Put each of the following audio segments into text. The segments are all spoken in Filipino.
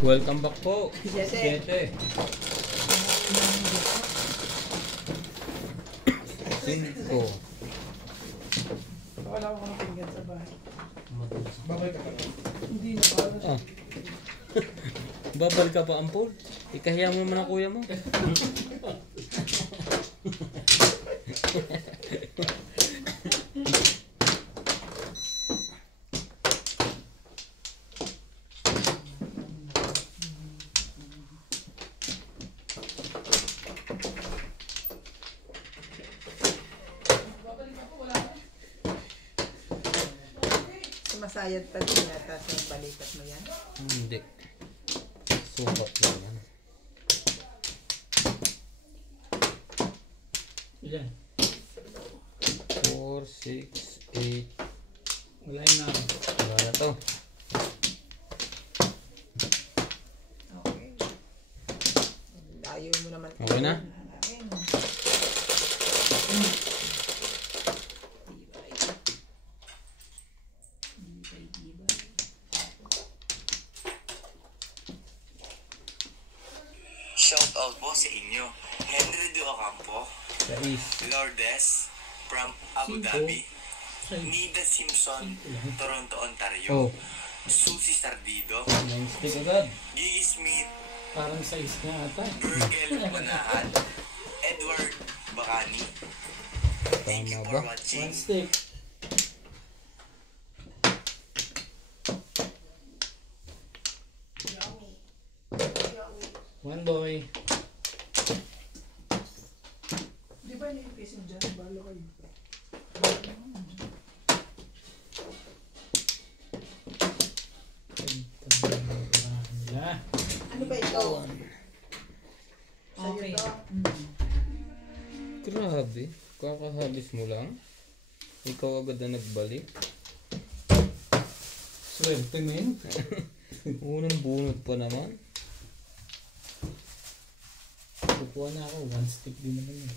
Welcome back po. 7. 5. Wala ko ng pinggan sa bahay. Babalik ka pa lang. Hindi na. Ah. Babalik ka pa, Ampol. Ikahiya mo naman ang kuya mo. Masayad pa din yata sa balikat mo yan? Hindi. Sukat lang yan. Ilan? 4, 6, 8. Wala yun na. Wala na to. Okay. Layo mo naman. Okay na? Shout out po sa inyo. Henry De Ocampo, 6. Lourdes from Abu Dhabi, Nida Simpson, Toronto, Oh. Ontario, Susie Sardido, 9 stick agad. Gigi Smith, Parang size niya ata. Virgil Manahan, Edward Bacani. Thank you Tama for ba? watching. One stick. One boy. Di ba yung pising dyan? Balo kayo. Ano ba ito? Okay. Grabe. Kakahabis mo lang. Ikaw agad na nagbalik. Swerte mo yun. Unang bunot pa naman. Kukuha na ako. One stick din naman yun.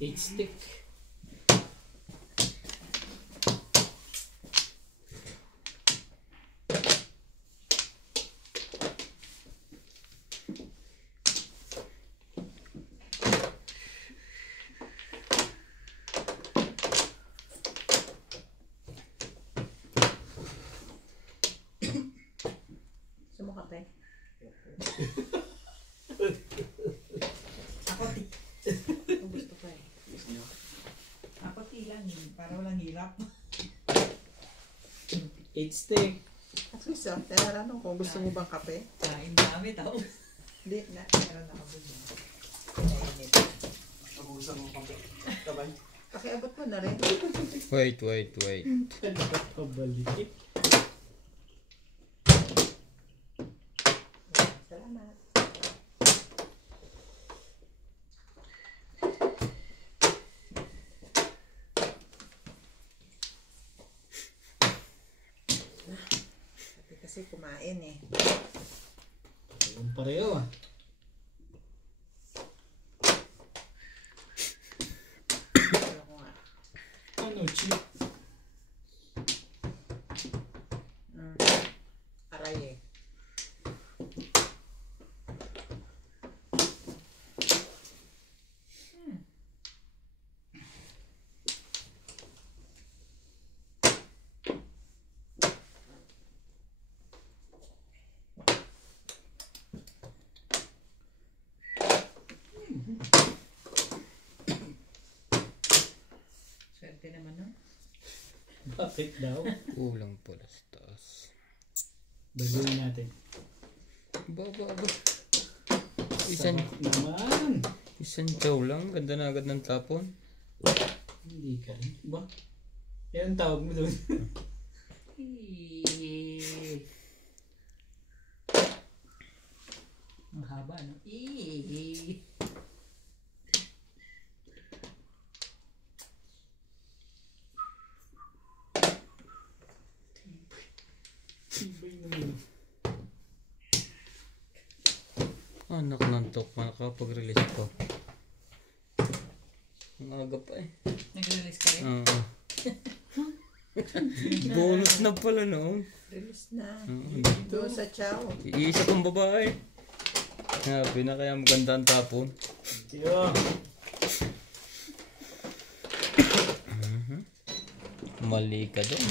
Eight stick. Sumukat eh. Ako ti. Ang gusto ko eh. Ako ti lang. Para walang hirap. Eight stick. At least tinanong kung gusto mo bang kape? Kain dami tao. Hindi na. Meron ako dun. Pinainit. Pag-uusap mo kami. Tabay. Pakiabot mo na rin. Wait. Pabalik. Salamat. Sabi kasi kumain eh. Yung pareho ah. Ano ko nga. Ano, chip? Aray eh. Swerte naman no? Bakit daw? Kulang pala sa taas. Baguhin natin. Baba. Isang Naman. chow lang. Ganda na agad ng tapon. Hindi ka rin. Ba? Yan ang tawag mo doon. Ang haba no? Anak ng tok, makakapag-release ko. Ang aga pa eh. Nag-release ka rin? Oo. Bonus na pala no. Release na. Oo. Doon sa chow. Iisa pang babae. Sabi na kaya maganda ang tapon. Tiyo. Mali ka doon.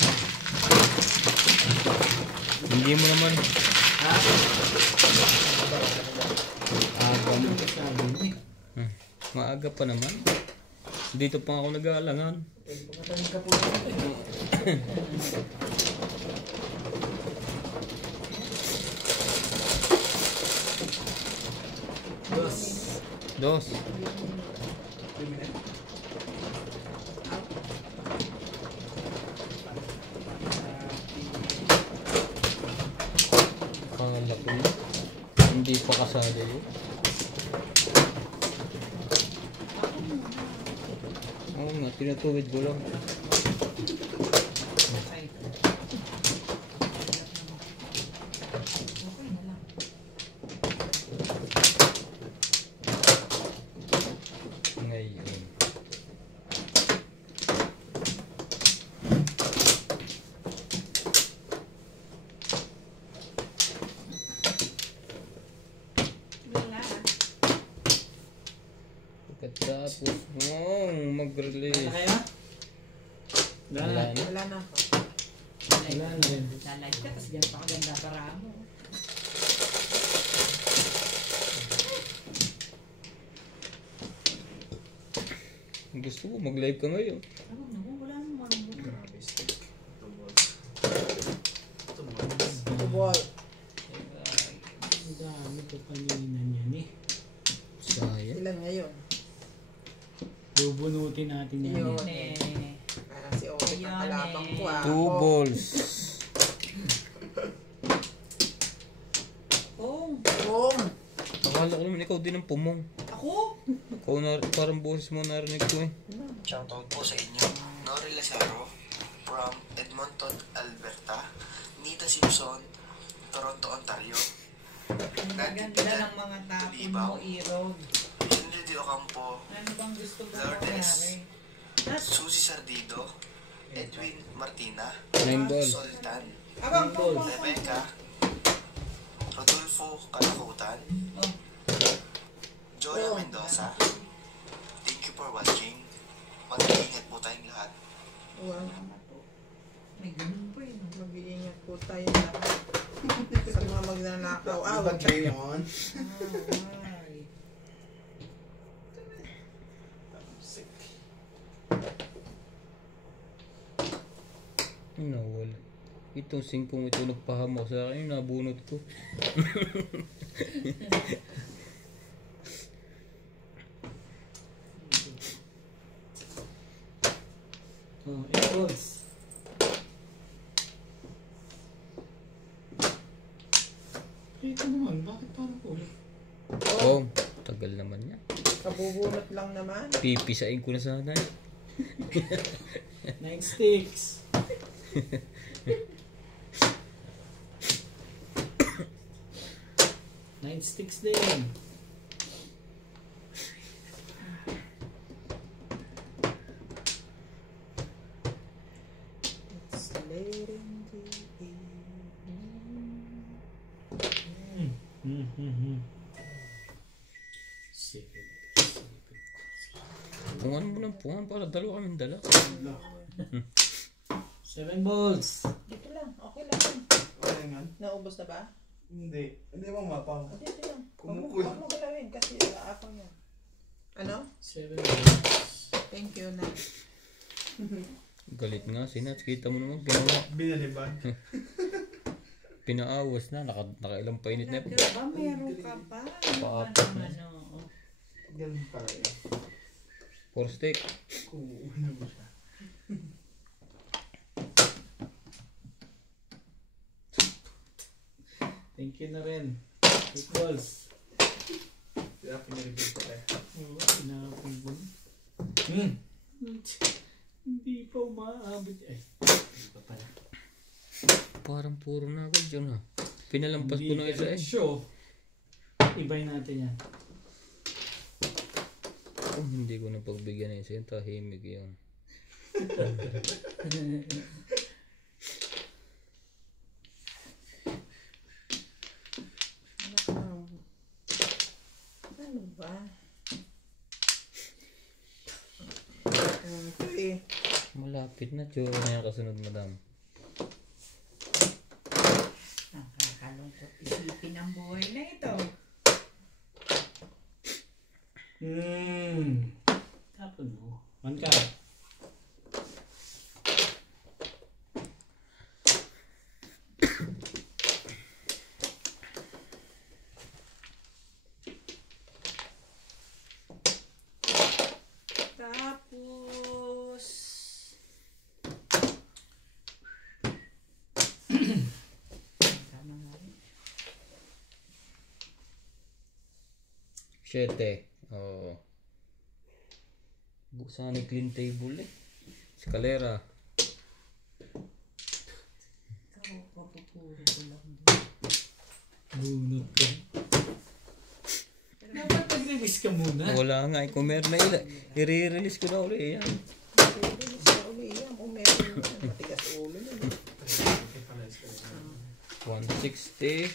Hindi mo naman. Aga mo. Sabi mo eh. Maaga pa naman. Dito pa ako nag-aalangan. Pagkataling ka po. Dos. Kala ko yun. Hindi pa kasali yun. Oo nga, tinutuwid ko lang. Ay. Okay na lang. Ngayon. Wala. Pagkatapos mong mag-release. Wala kayo? Wala Wala. na. Wala na ako. Wala na rin. Lalay ka, tapos ganyan pa kaganda para mo. Gusto ko mag-live ka ngayon. Ano naman, wala naman marunong. Football. Ang dami ko kanina niyan eh. Sayang. Ilan ngayon? Bubunutin natin yan eh. Yun. Eh, Parang si Orit ang kalabang ko ah. 2 balls. Kung, Boom! Akala ko naman ikaw din ang pumong. ako? Ikaw na, parang boses mo narinig ko eh. Shoutout po sa inyo. Nori Lazaro from Edmonton, Alberta. Nita Simpson, Toronto, Ontario. Ang gaganda ng mga tapon mo, Irog. Henry De Ocampo, Ano bang gusto mo Lourdes. mangyari? Susie Sardido, Edwin Martina, 9 balls. Sultan, Abang, Rebecca, Rodolfo Kalakutan, Oh, Joya Mendoza. Thank you for watching. Mag-iingat po tayong lahat. Wow. may ganun pa yun. Mag-iingat po tayo lahat. Sa mga magnanakaw. Out. Ay. Nawala. Itong 5 ito nagpahamak sa akin, yung nabunot ko. Oh, 8 balls. Ito naman, bakit parang ulit? Oh, tagal naman yan. Kabubunot lang naman. Pipisain ko na sana eh. 9 sticks. Nine sticks din. It's late in the evening. Second. Pungan mo ng pungan para dalawa kaming dala. 7 balls. Dito lang. Okay lang. Okay nga. Naubos na ba? Hindi. Hindi mo mapang. O, dito lang. Kumukulo. Huwag mo galawin kasi ako yan. Ano? 7 balls. Thank you na. Galit nga si Nats. Kita mo naman, ginawa. Binaliban. Pinaawas na. Nakailang painit na yun. Ba, meron ka pa? Paapat na. Ano? Ganun pala yun. 4 stick. Kung ano mo siya. Thank you na rin. 8 balls. Kaya pinalibig ko tayo. Oo, pinapin ko. Hindi pa umaabot. Ay, hindi pa pala. Parang puro na agad yun ha. Pinalampas ko ng isa eh. Show. Ibay natin yan. Oh, hindi ko na pagbigyan eh. Siya tahimik yun. Ano ba? Okay. Malapit na. Tsura na yung kasunod, madam. Nakakalungkot isipin ang buhay na ito. Tapos mo. Man ka. Tapos... Tama nga rin. 7. Oo. Buksan ni clean table eh. Eskalera. Ikaw, papupuro ko lang. Bunot ka. Dapat nag-release ka muna. Wala nga. Kung meron na i-release ko na ulit yan. Release na uli yan. Kung meron yan. Matigas ulo yun. 160.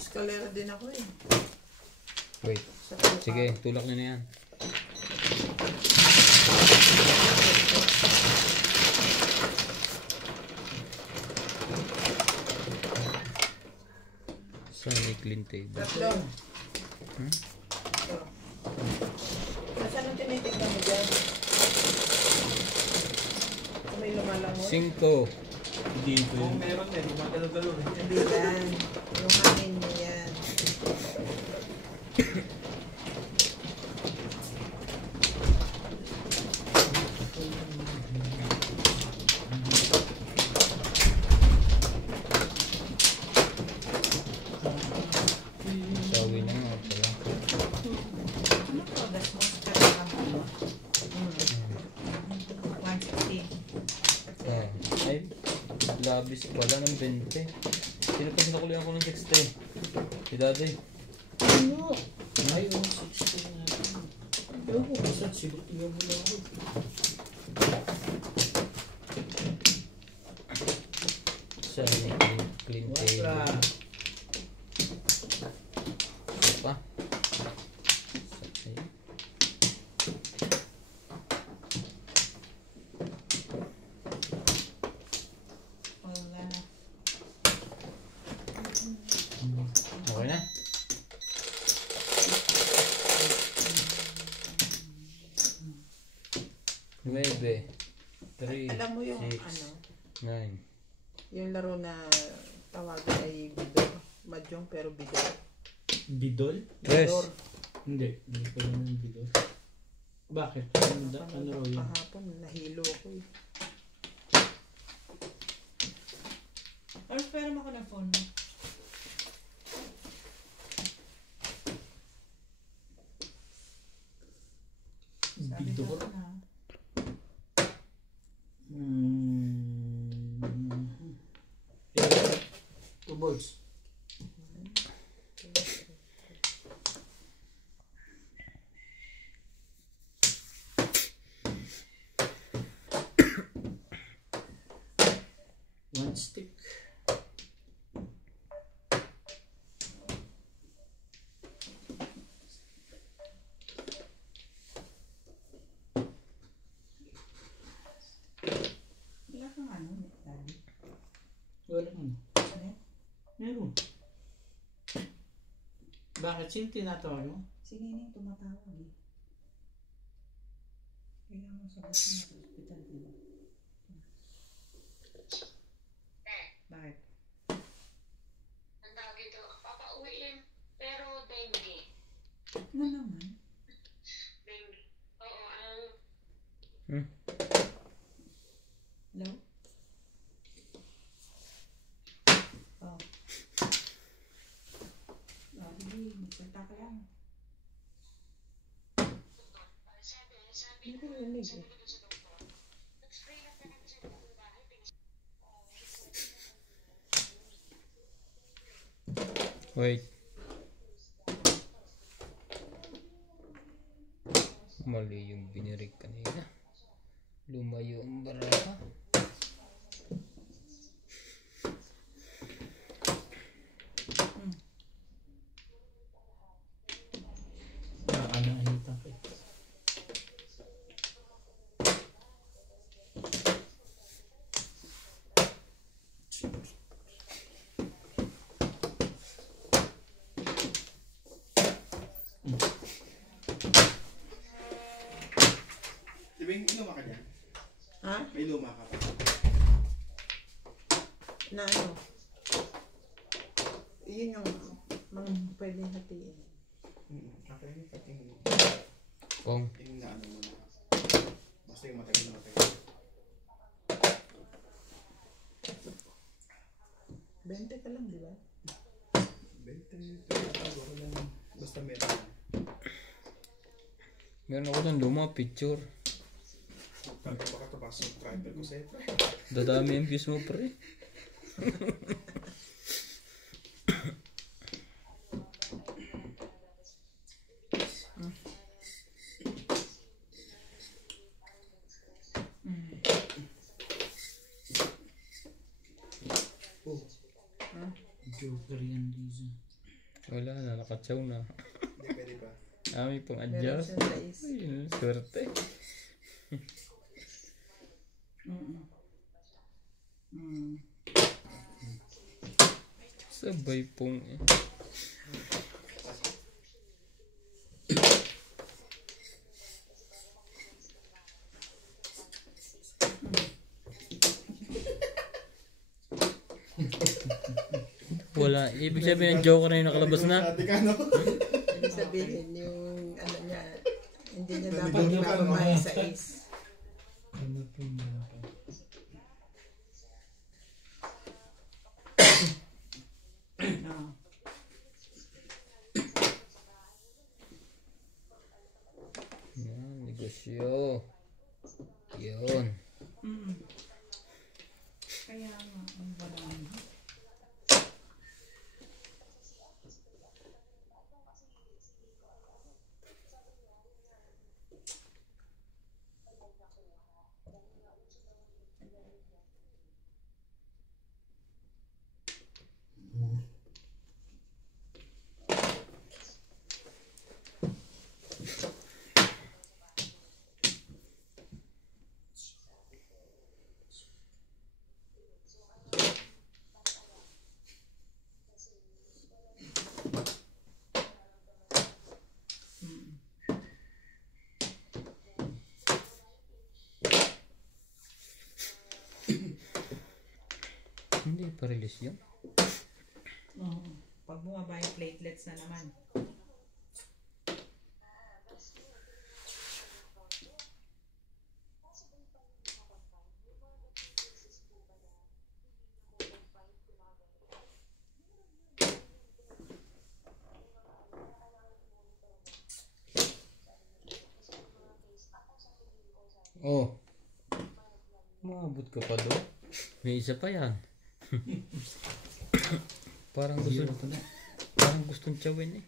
Eskalera din ako eh. Wait. Sa tuka. Sige, tulak nyo na yan. Saan may clean table? Tatlo. Hmm? Ito. Nasaan ang tinitignan mo dyan? Kung may lumalangon? 5. Dito Kung yun. meron din, gumagalaw-galaw rin. Hindi yan. Yung hangin mo yan. Sawi na nga pala. Ano to? Das mo sa karang 160. Ah, ay, labis pala ng 20. Sino pa sinakulihan ko ng 60? Si daddy. Ano? Ay, 160 na. Ewan ko, basta sinutuloy mo lang ako. Saan may clean table? Wala. Ano pa? Ayun. Wala na. Okay na? Nueve. 3, Alam mo yung 6, ano, 9. yung laro na tawagin ay bidor. Mahjong pero bidor. Bidol? Tres. Bidor. Hindi. Hindi ko yun ng bidol. Bakit? Ano raw yun? Kahapon, nahilo ko eh. Or pera mo ko ng phone mo. Sabi ko Bidor? na. Yeah. 2 balls. One stick. Wala kang ano, Daddy. Wala ano. Ano? Meron. Bakit? Sino tinatawag mo? Si Neneng tumatawag eh. Kailangan mo sagot na sa hospital, di ba? Bakit? Ang tawag ito, papauwiin, pero dengue. Ano naman? Dengue. Oo, ang Hello? Oh. Oh, hindi. Magsalita ka lang. sabi Hindi ko narinig eh. ko sa doktor, nag-spray lang talaga sa buong bahay. Wait. Mali yung binirig kanina. Lumayo ang baraha. Nakakanaahita ko. Di ba yung luma ka dyan? Ha? May luma ka pa. Na ano? Yun yung mga pwedeng hatiin. Okay, pati Kung. yung naano mo na. Basta yung matagal na matagal. 20 ka lang, di ba? 20, 30, lang. Basta meron na. Meron ako ng luma picture. Baka tapos yung tripod ko sa'yo. Dadami yung views mo pre. Joker yan, Liza. Wala na, nakatsaw na. Hindi pwede pa. May pang Meron adjust. siya sa is. Ayun, swerte. Sabay pong eh. Wala. Ibig sabihin ng Joker na yung nakalabas na. Ate ka, no? Ibig sabihin yung ano niya, hindi niya dapat ibababa sa is. Ano po niya? Yan, negosyo. Yun. Kaya nga, ang walang. Hindi pa release yun. Oo. Pag bumaba yung platelets na naman. Oh. Maabot ka pa doon. May isa pa yan. Parang gustong tsawin eh.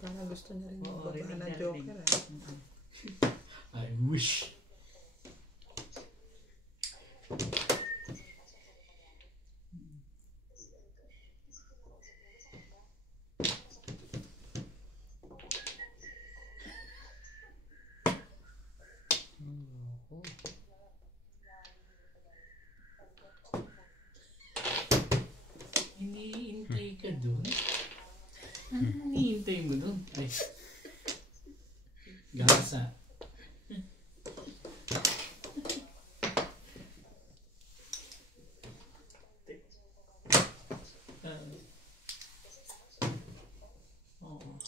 Parang gusto niya rin Oo, magbaba rinig na na Joker. rinig. Ah. I wish. Hinihintay ka dun? Anong hinihintay mo dun? Ay. Gasa.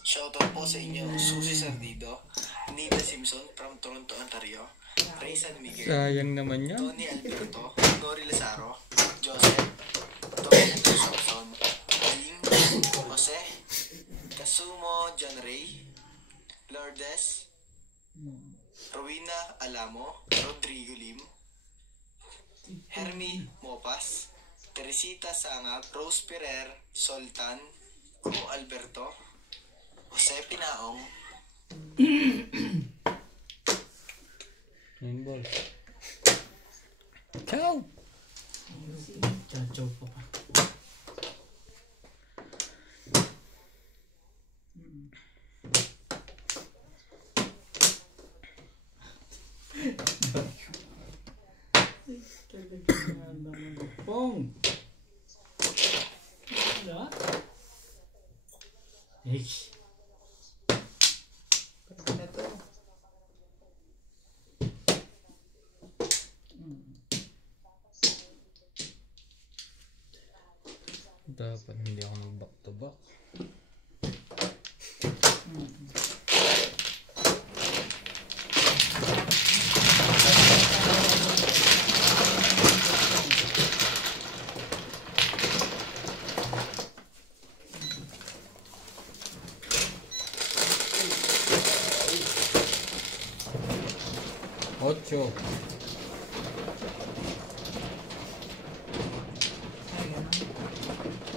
Shoutout po sa inyo, Susie Sardido, Nita Simpson from Toronto, Ontario, Ray San Miguel, Sayang naman yan. Tony Alberto, Nori Lazaro, Joseph, Tony Anderson, Aling, Jose, Kasumo John Ray, Lourdes, Rowena Alamo, Rodrigo Lim, Hermie Mopas, Teresita Sangab, Rose Ferrer, Soltan, Go Alberto, Jose Pinaong, Ayun, boss. Ciao! Chachaw pa pa. Pong! Wala? Eish. Pwede na to. Dapat hindi ako mag-back to back. Ocho. Ay, ganun.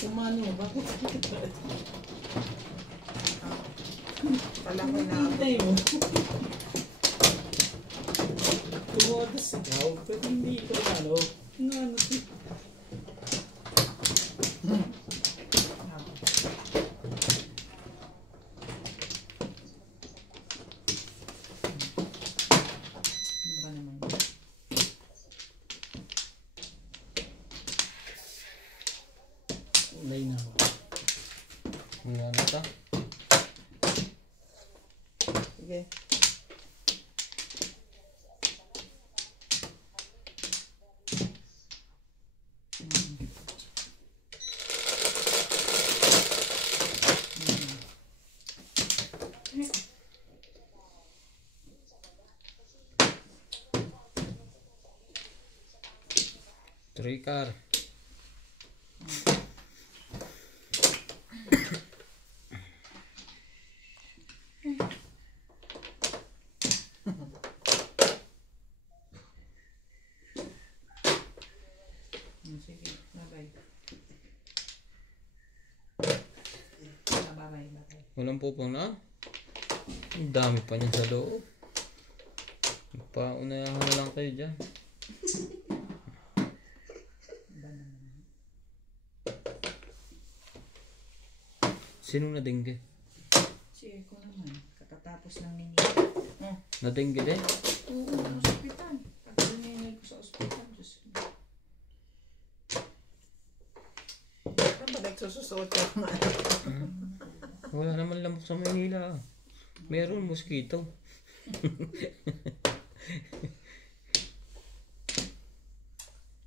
Kumano, bakit? Wala ko na. Hintay mo. Tumodas ikaw, pero hindi ikaw ano. Ano to? Ano ba naman yun? Ulay na ako. Wala na ta. Sige. Three car. Sige, bye-bye. Bye-bye, bye-bye. Walang pupang na. Ang dami pa niyan sa loob. Paunayahan na lang kayo dyan. Ba naman? Sinong nadengge? Si Eko naman. Kakatapos lang ninyo. Nadengge din? Oo, sa ospital. Pagkalinay ko sa ospital. Diyos ko. Ano ba nagsususuot ka ng ano? Wala naman lamok sa Manila. Meron mosquito.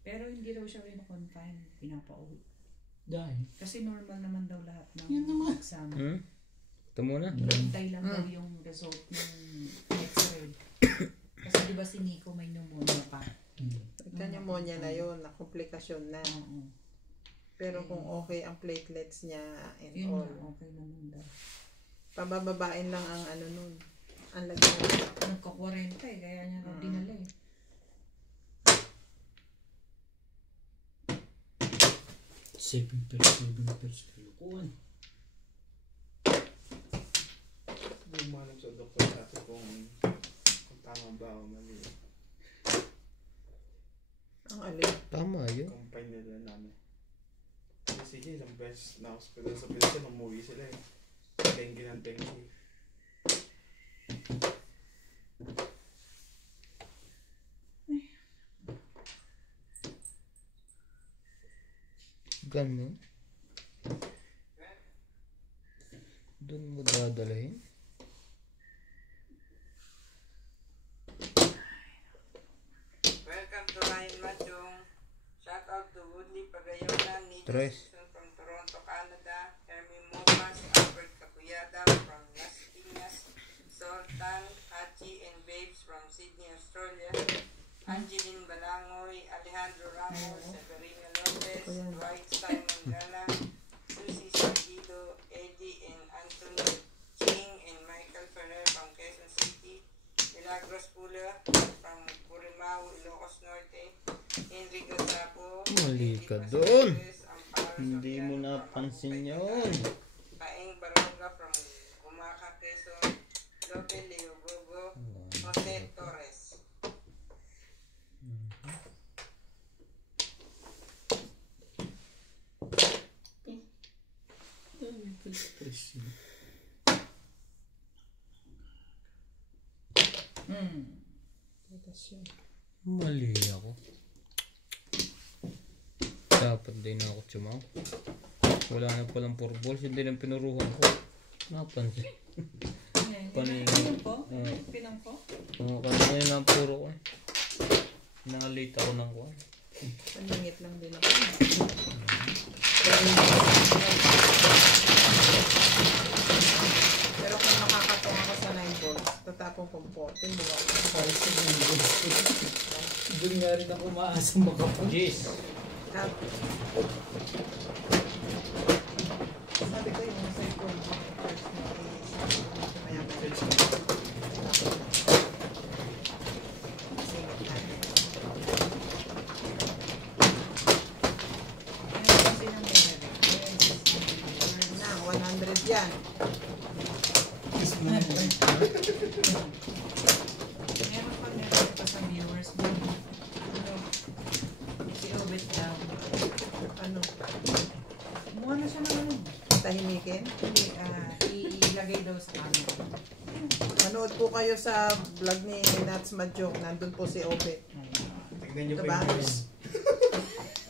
Pero hindi daw siya confine, pinapauwi. Dahil. Kasi normal naman daw lahat ng Yun naman. exam. Ito muna. Hintay lang daw yung result ng x-ray. Kasi di ba si Nico may pneumonia pa? Pneumonia na yun, na komplikasyon na. Oo. Pero kung okay ang platelets niya and Yun all, na, okay naman daw. pabababain lang ang ano nun. Ang lagyan. Nagka-40 eh, kaya niya daw dinala eh. Saving pers. Kalukuhan. Bumanap sa doktor sa atin kung tama ba o mali. Ang alin. Tama yun. Combine nila namin. Kasi sige, isang beses na hospital sa Pilipinas, umuwi sila eh. Dengue ng dengue. Ganun. Doon mo dadalhin. Welcome to Ryan Machong. Shout out to Woodley Pagayonan, Nita Tres. Simpson from Toronto, Canada, Hermie Momas, Albert Capuyada from Las Piñas, Sultan, Hachi, and Babes from Sydney, Australia, Angeline Balangoy, Alejandro Ramos, Severino Lopez, Ayan. Dwight Simon Galang, Susie Sardido, Eddie and Anthony King, and Michael Ferrer from Quezon City, Milagros Pula from Burimao, Ilocos Norte, Henry Gazapo, Mali ka Eddie doon. Pasares, Amparo Hindi mo Soriano from napansin Mapay, yun. Paeng Baronga from Gumaca, Quezon, Lope Leo Bogo, Jose Torres. Mali ako. Dapat din ako tsumaw. Wala na palang 4 balls. Hindi lang pinuruhan ko. Napansin. Paningin. Pinang po? Pinang po? Kanina lang puro ko. Nangalate ako ng kuwan. Paningit lang din ako. Pero kung makakatong ako sa 9 balls, tatapong kong 14, di ba? Doon nga rin ako maasang makapag. Jeez. At, sabi ko yung sa ito, first na kaya na, 100 yan. Meron pa sa viewers mo. Si Obet daw. Ano, Kumuha na siya ng ano. tahimikin. Hindi, ilagay daw sa camera. Manood po kayo sa vlog ni Nats Madjok. Nandun po si Obe. Tignan nyo po Diba? yung news.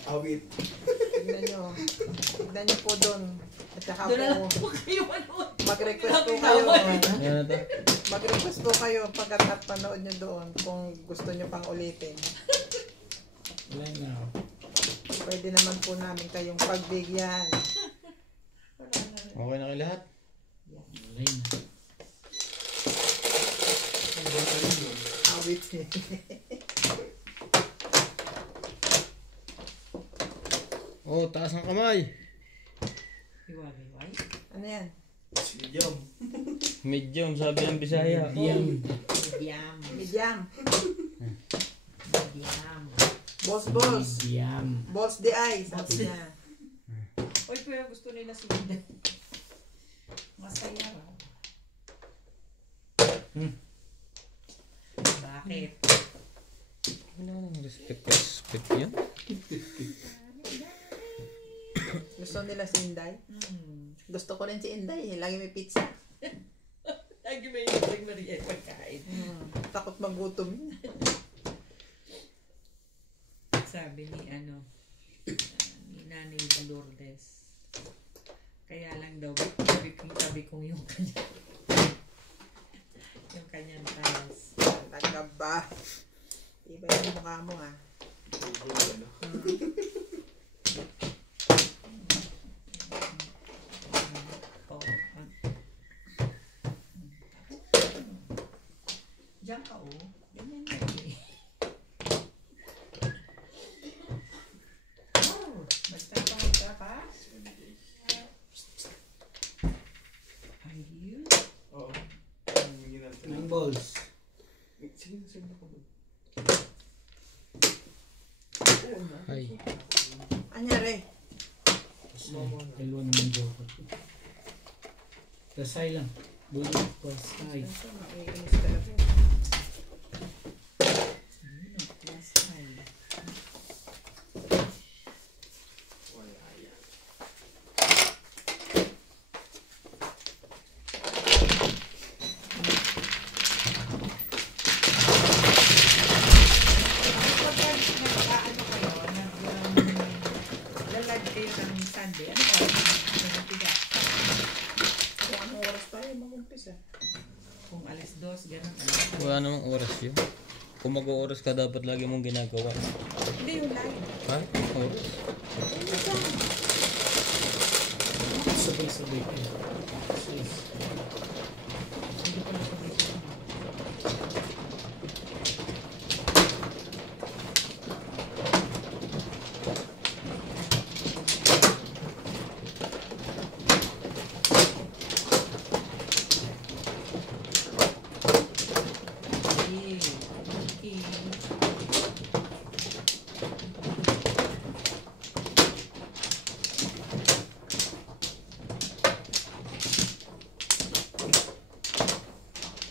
Awit. Tignan nyo. Tignan nyo po doon. At saka Doon na lang po, po kayo manood. mag-request po kayo. Yan na to. Mag-request po kayo pagkat at panood nyo doon kung gusto nyo pang ulitin. Wala na. Pwede naman po namin kayong pagbigyan. Okay na kayo lahat? Wala na. Awit. Oh, taas ng kamay. Iwag-iwag. Ano yan? Silyam. Medium, sabi ng Bisaya. Yan. Medium. Medium. Medium. Boss. Yan. Boss the eye, sabi niya. Uy, pero gusto nila si Linda. Masaya ba? Bakit? Wala nang respect yan. Gusto nila si Inday. Gusto ko rin si Inday. Lagi may pizza. Lagi may yung Maria pagkain. Takot magutom. Sabi ni ni Nanay Lourdes. Kaya lang daw, sabi kong yung kanya. Yung kanyang talas. Talaga ba? Iba yung mukha mo ha. Diyan ka oh. Ganyan yun eh. Oh, basta pa. Ayun. Oo. 9 balls. Sige na ko. Ay. Anyari? Dalawa naman joker ko. Kasay lang. Doon pasay. Naiinis ka na po. Plus five. Wala yan. Kapag nag-aano kayo, nag-live kayo ng Sunday, ano oras? Nagpiga. Kung anong oras tayo mag-umpisa? Kung alas 2, gano'n. Wala namang oras yun. Kung mag-oras ka, dapat lagi mong ginagawa. Hindi yung live. Ha? Oras? Sabay-sabay ko. Sis. Hindi ko na sabay.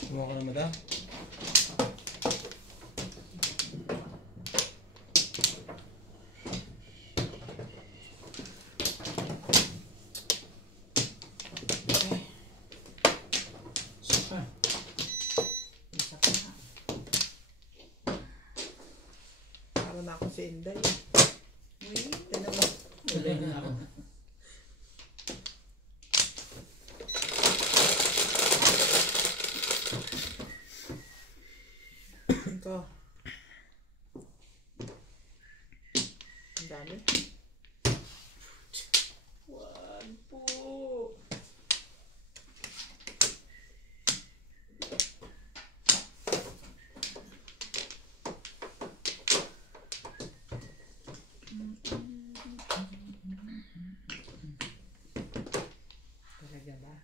Kumuha ka na mata? Saka. Isa pa na. Para na ako si Inday. Uy, Tinan mo. Wala na ako. Ito. Ang dami. Wag po. talaga ba?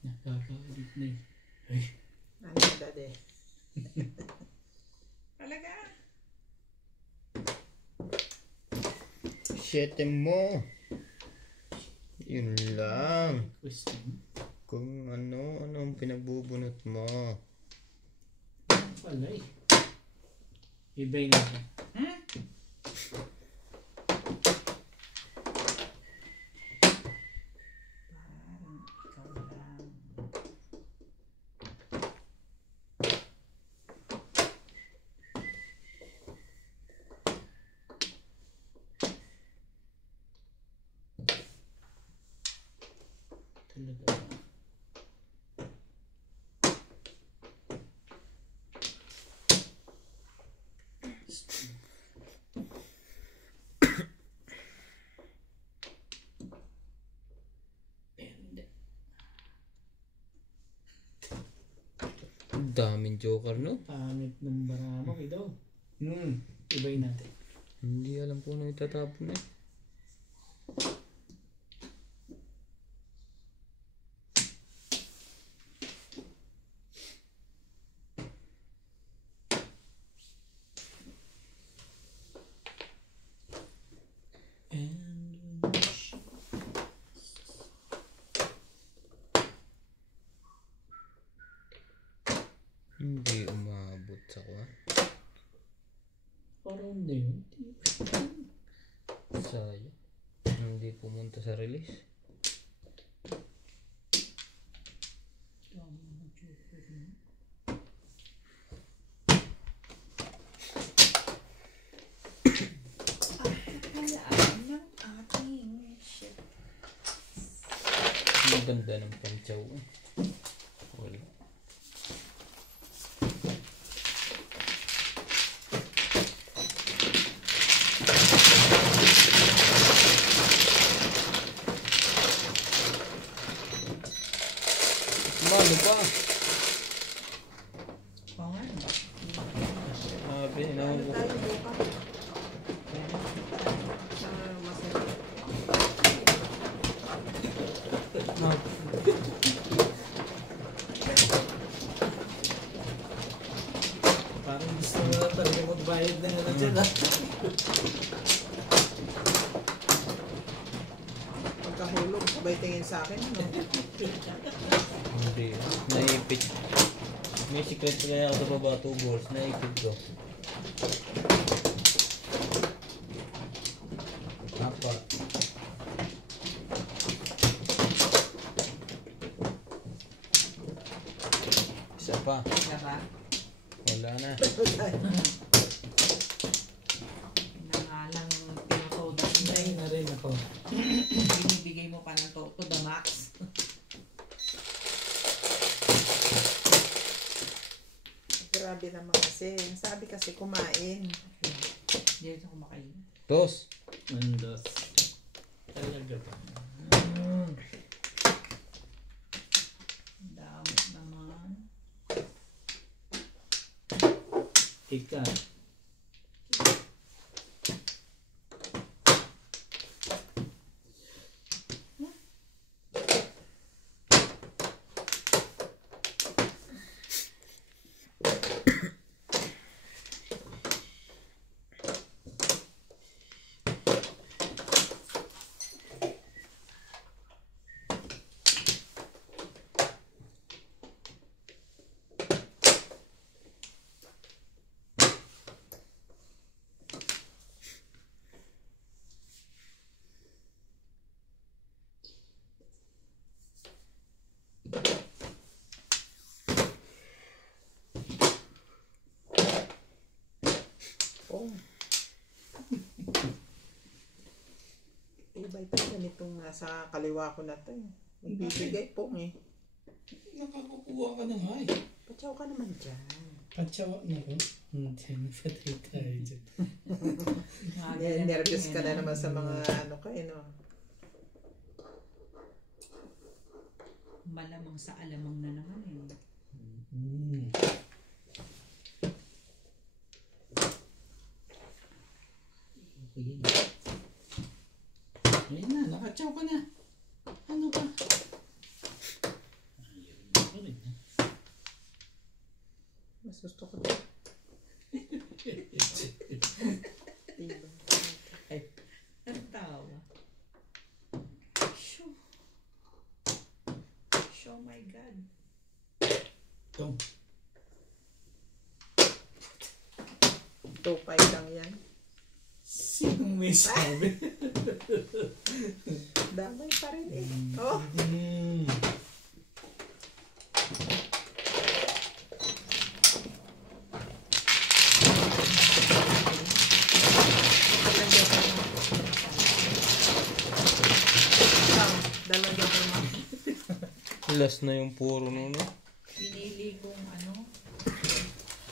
Nakakaulit na eh. Ay, Ano yung dade? Talaga? Siyete mo. Yun lang. question. Kung anong pinagbubunot mo. Wala eh. Ibay na ako. Parang ikaw lang. Talaga ba? And, Ang daming joker, no? pangit ng barama ko daw. Ibay natin. Hindi alam kung ano itatapon eh. And Hindi umabot sa kwa. parang na yun. Sayang. Hindi pumunta sa release. Tama na joker na. Kalaan ng aking shit. Ang ganda ng pantsaw eh. Wala. Mano pa? Oo nga. Sabi, Ano naman tayo bukas? Masarap. Parang gusto mo na talaga magbayad na nga dyan ah. Pagkahulog, sabay tingin sa akin. No? Hindi. Naipit. May secret kaya ako sa baba, 2 balls. Naipit ko. Apa? Isa pa. Talaga ba? Wala na. Nangalang pinatoda Ay na rin ako. binibigay mo pa ng to the max. Grabe naman kasi. Sabi kasi kumain. Hindi rin ako kumakain. Tos. Mandos. Talaga ba? Ang dami naman. Ika. Pong. Iba ito ganitong nasa kaliwa ko na to eh. Magbibigay pong eh. Nakakukuha ka na nga eh. Patsaw ka naman dyan. Patsawa na ko. Hindi, patay tayo dyan. Nervous ka na naman sa mga ano ka eh no. Malamang sa alamang na naman eh. Okay. Ayun na, nakatsaw ka na. Ano ba? Ayun na rin ha. Mas gusto ko na. Ang tawa. Shoo. Shoo, my God. Ito. 2-5 lang yan. Sinong may sabi? Damay pa rin eh. Oh! Last na yung puro nun. Pinili kong ano.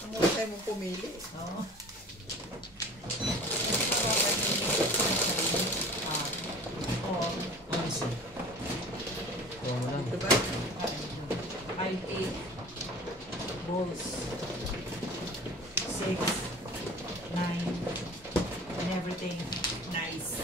Ang husay mong pumili. Oo. Honestly. Kuha mo lang. Diba? 5-8 balls. 6, 9, and everything. Nice.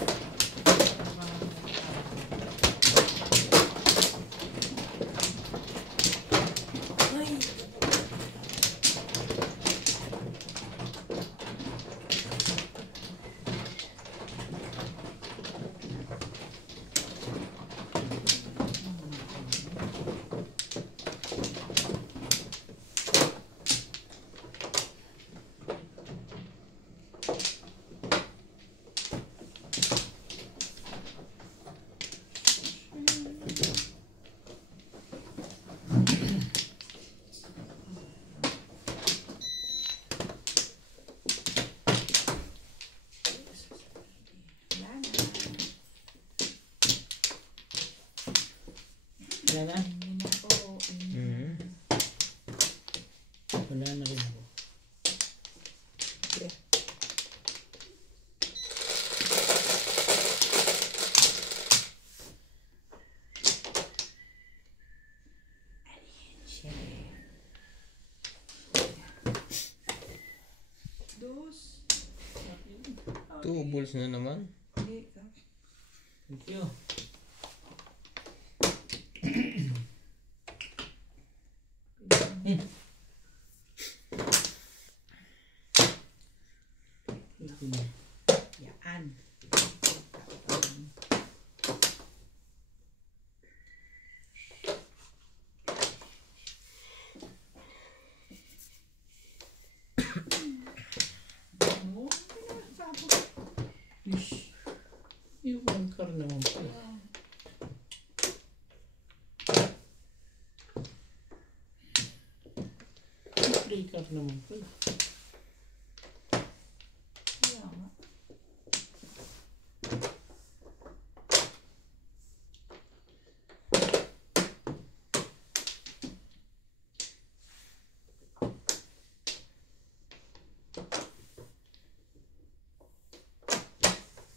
Wala na? Wala na rin ako. Okay. Dos. 2 balls na naman. Thank you. Yan. Ish. Yung car naman pala. Free car naman pala. Kaya nga.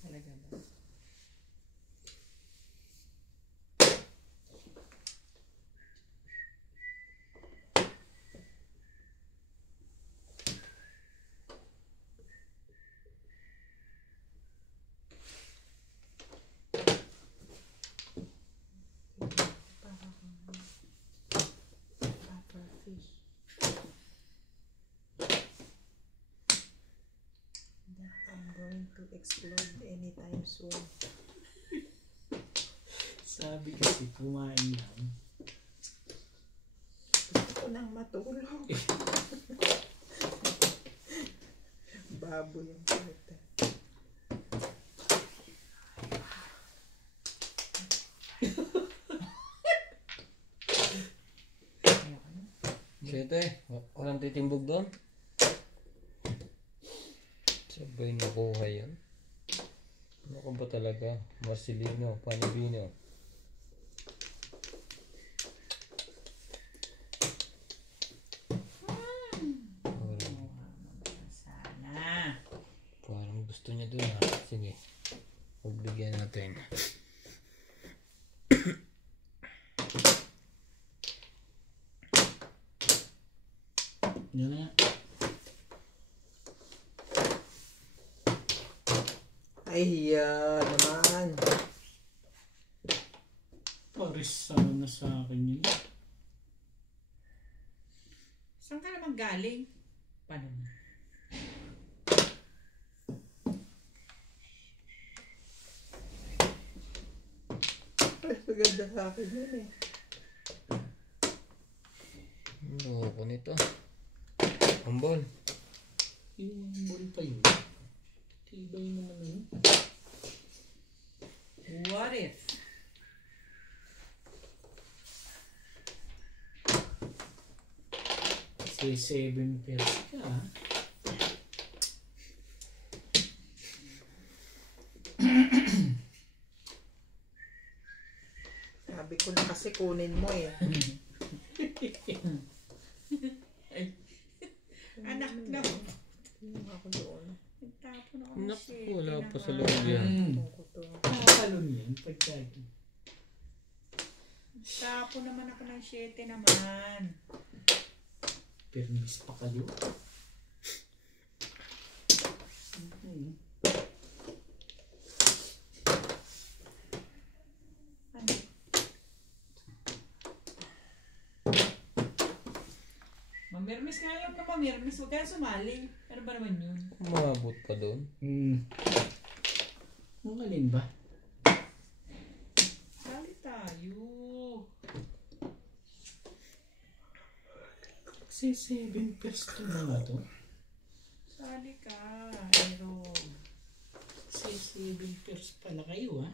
Talaga ba? will explode anytime soon. Sabi kasi, kumain lang. Gusto ko nang matulog. Baboy ang puta. Siyete, walang titimbog doon. Sabay nakuha yan. Ano ka ba talaga? Marcelino, Panibino. Sana. Parang gusto niya doon ha. Sige. Pagbigyan natin. Yan na. Ay, naman. Paris sana sa akin yun. Saan ka naman galing? Paano na? Ay, maganda sa akin yun eh. Ano ko nito? Ambol. Yung ball pa yun. Tibay naman yun. What if? Say 7 pairs ka ha. Sabi ko na kasi kunin mo eh. Anak na. Tingnan ako doon. Nagtapon ako ng Naku, shade wala naman. pa sa loob yan. Ito ko to. Nakakalon yan pagkagi. Nagtapon naman ako ng shade naman. Permis pa kayo. Ano? Mamirmis ka lang na mamirmis. Huwag kaya sumali. Ano ba naman yun? Umabot pa doon. Ang alin ba? Sali tayo. Say 7 pairs to na nga to. Sali ka. Pero... Say 7 pairs pala kayo ha.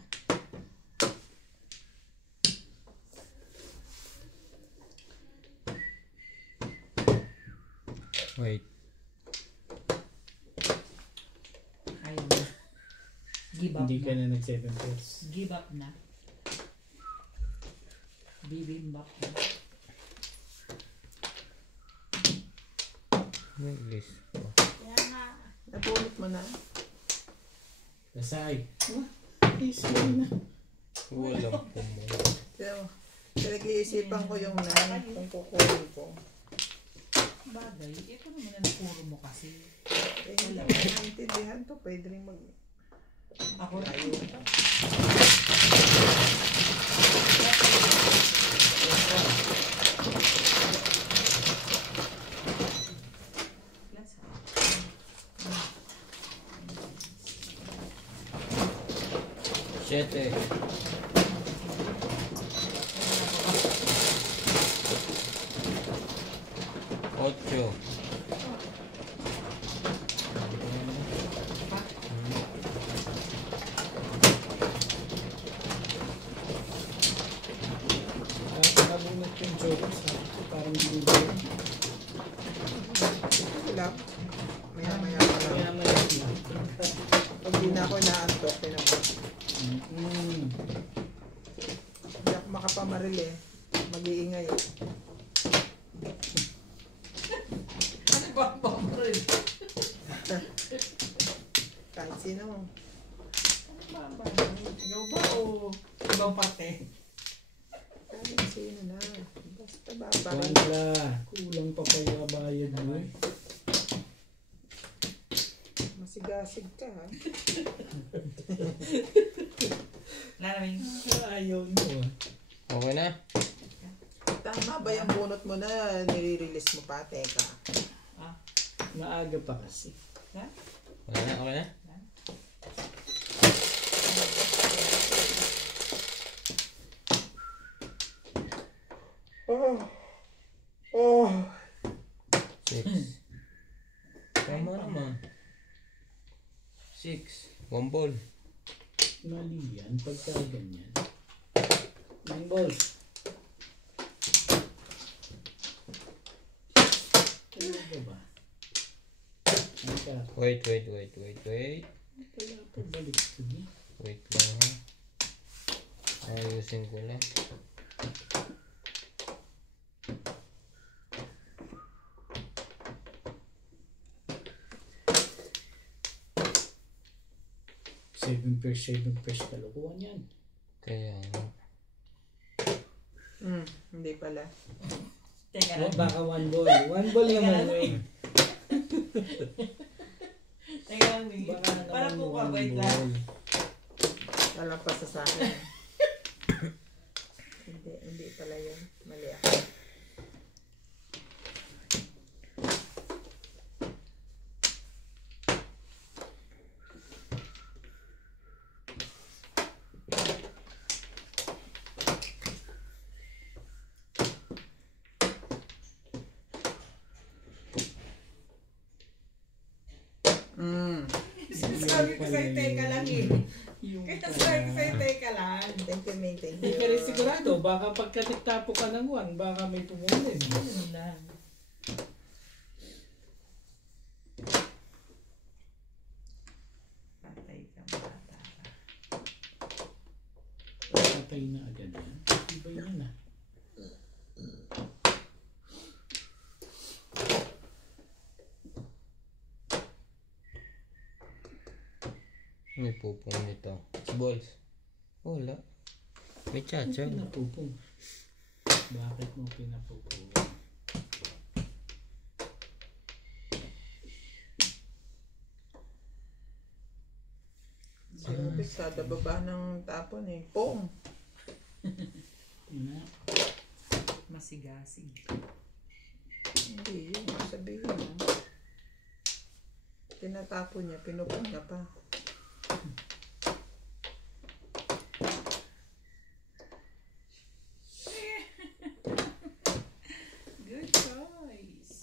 Wait. Ayaw na. Give up Hindi ka na. na nag 7 pairs. Give up na. Bibimbap na. May list pa. Kaya nga. Napulot mo na. Nasay. Is na. Walang pumo. Kaya mo, pinag-iisipan ko yung kung kukunin ko. Bagay. Ito naman ang puro mo kasi. Eh, hindi ko maintindihan to. Pwede rin mag... Ako rin. Ayun. Let's have. Siyete. Ocho. Nakabunot yung jokes ha. Parang binibigyan. Wala. Maya-maya pa lang. Kaya maya lang. Pag di na ako inaantok, naman. Hindi ako makapamaril eh. Mag-iingay eh. Ano ba ang rin? Kahit sino. Ano ba ang ikaw ba o ibang parte? Kahit sino na. Basta babaril. Wala. Kulang pa kayo bayad mo eh. Masigasig ka ha. Wala naman yun. Ayaw mo ah. Okay na? Tama ba yung bunot mo na nire-release mo pa? Teka. Maaga pa kasi. Wala na? Okay na? 6. Tama naman. 6. 1 ball. Mali yan pagka ganyan. 9 balls. Ano ba? Wait. Wala pa balik ito niya. Wait lang ha. Ayusin ko lang. Seven pairs kalukuhan yan. Kaya nga. Hindi pala. Teka Oh, lang. baka 1 ball. 1 ball naman eh. Teka lang, Wing. Baka naman Para po ka, 1 wait ball. lang. Walang pasa sa akin. Hindi pala yun. Mali ako. Sabi ko sa'yo, teka lang eh. Yung Kaya sabi ko sa'yo, teka lang. Thank you, May. Thank Hindi you. ka rin sigurado. Baka pagka nagtapo ka ng 1, baka may pumulin. Ganun lang. Patay ka, bata ka. Patay na agad yan. Iba yan ah. May pupong nito. Balls. Wala. May chacha. Pinapupong. Bakit mo pinapupong? Grabe, sada baba ng tapon eh. Pong! Yun na. Masigasig. Hindi yun. Sabihin mo. Tinatapon niya, pinupong niya pa. Good choice.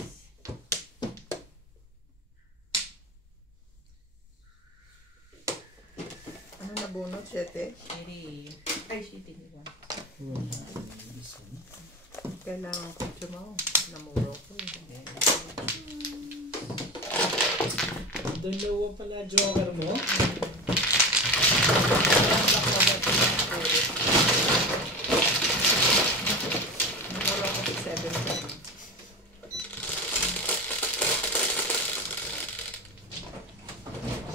Ano na bunot? 7? Shitty. Ay, shitty. Diba? Wala. Isa na. Kailangan ko tumaw. Namuro ko. Dalawa pala joker mo? Namuro ko sa 7.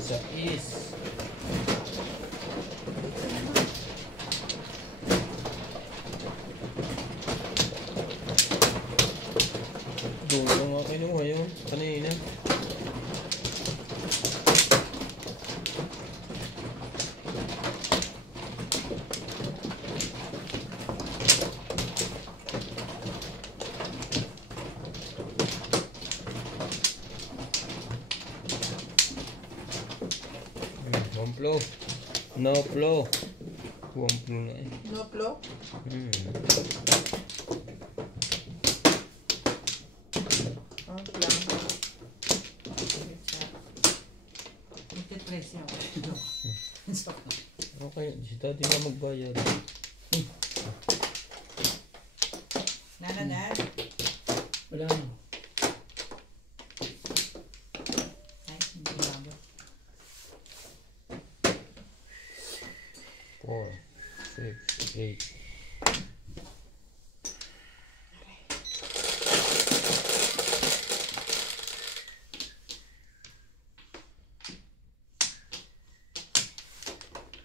Sa is. Doon lang ako kinuha yun. Kanina. One flow. No flow. One flow na eh. No flow? Oh, lang. Magte-tres niya ako. Okay, si Tati nga magbayad. Nananan. Wala na. Ay, hindi lang. 4, 6, 8.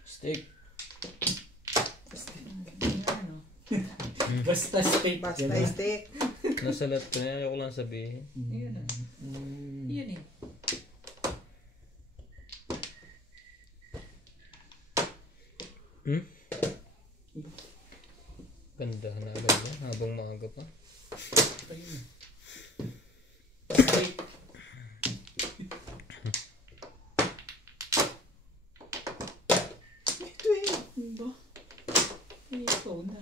Stick. Ano? Basta steak. Basta diba? steak. Nasa lahat ko na ayaw ko lang sabihin. Yun ah. Yun eh. Ganda na agad na habang maaga pa. Ayun. Steak. Ito eh. Diba? Ikaw na.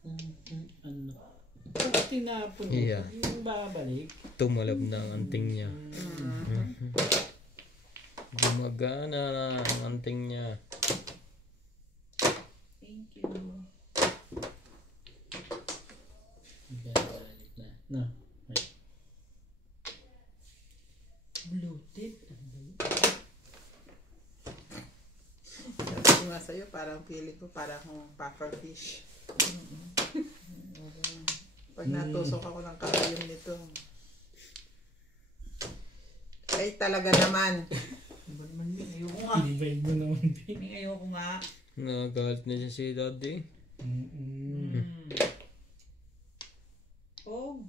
Ano? Bakit tinapon mo? Yeah. Yung babalik? Tumalab na ang anting niya. Mhm. Gumagana na ang anting niya. Thank you. Babalik na. No. Ay. Bloated. Sabi nga sa'yo, parang feeling ko parang puffer fish. Pag natusok ako ng karayom nito. Ay, talaga naman. Iba naman yun. Ayoko nga. Divide mo naman. May ayoko nga. Nagagalit na siya si daddy. Oh.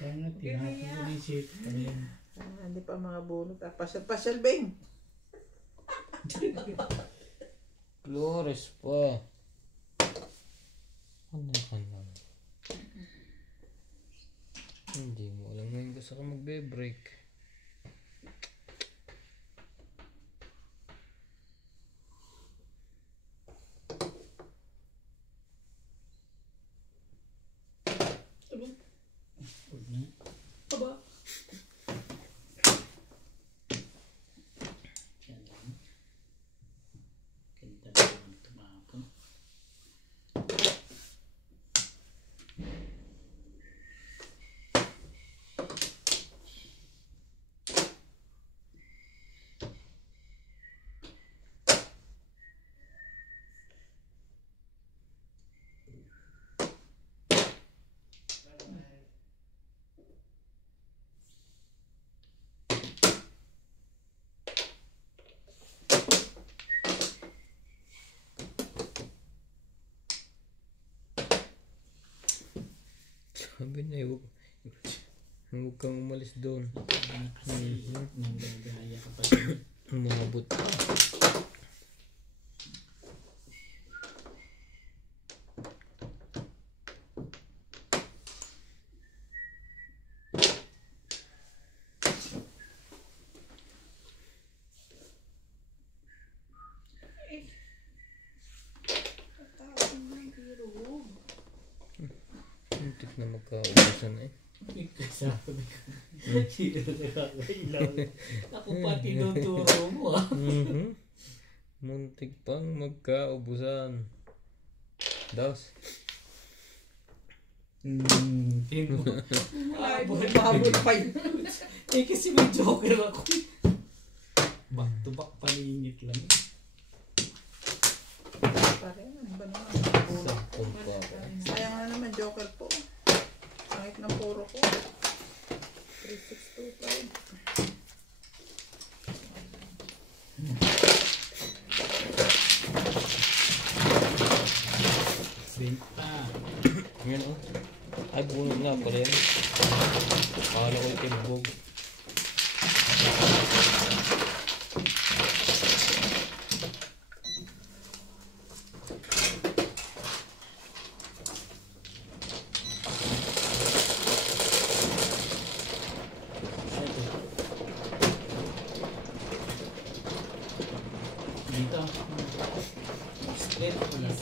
Kaya nga, tinapon mo din siya. Hindi pa mga bunot. Pasyal-pasyal, Beng. Flores pa. Ano ka na? Hindi mo alam ngayon gusto ka magbe-break. Huwag na. Aba. Yan lang. Ganda naman tumapon. Sabi na huwag kang umalis doon. Kasi nang gagaya ka pa rin. Umabot ka. Muntik na magkaubusan eh. Sabi ko, sino nakakailaw? Ako pa tinuturo mo ah. Muntik pang magkaubusan. Dos. Mabot pa yun. Eh kasi may joker ako. Back to back paningit lang. Parang ano ba naman? Sampung pa ako. Sayang na naman, joker po. Sangit ng puro ko. 3625. Benta. Yan oh. Ay, bunod nga pala yan. Akala ko itibog. Dito. Straight ko lang.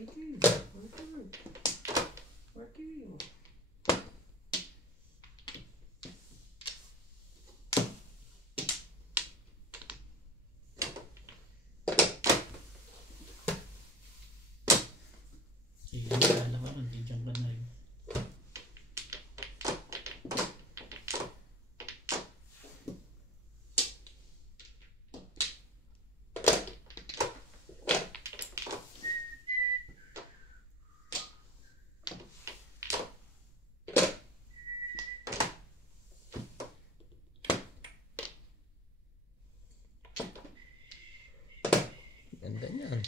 Working. Sige, alam ako, hindi dyan ka na yun. Ganda niyan.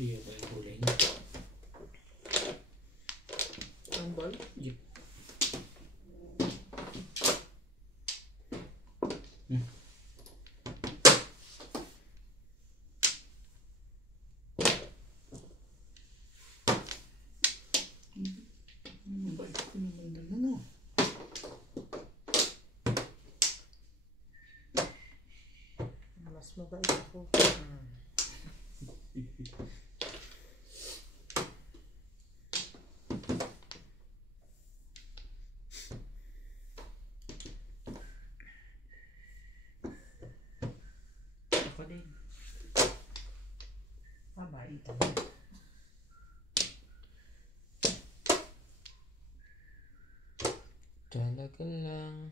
Iya, kayo kulay niya. Ang ball. Yep. Bait ko naman na ano. Mas mabait ako. Ako din. Mabait ako. Talaga lang.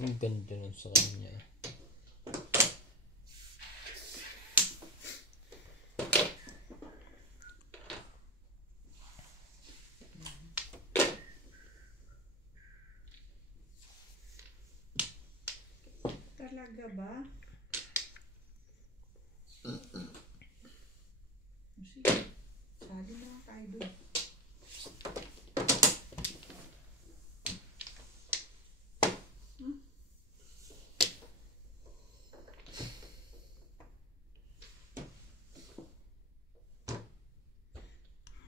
Ang ganda nun sa kanya. Talaga ba? Sige. Sali na kayo doon.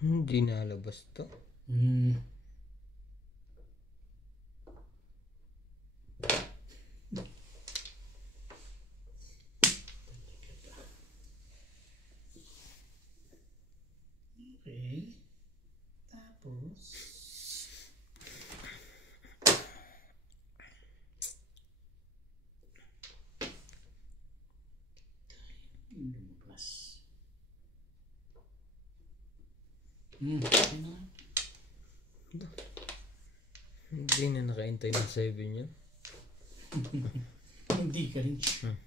Hindi nalabas to. Okay. Tapos lumabas. Hindi na nakaintay ng 7 yun. Hindi ka rin sure.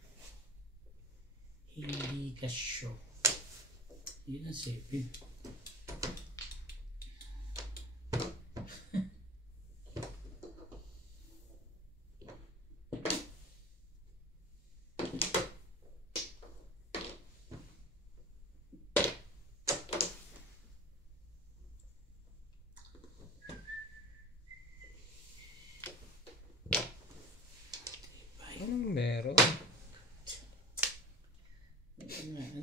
Hindi ka sure. Yun ang 7. Anong meron?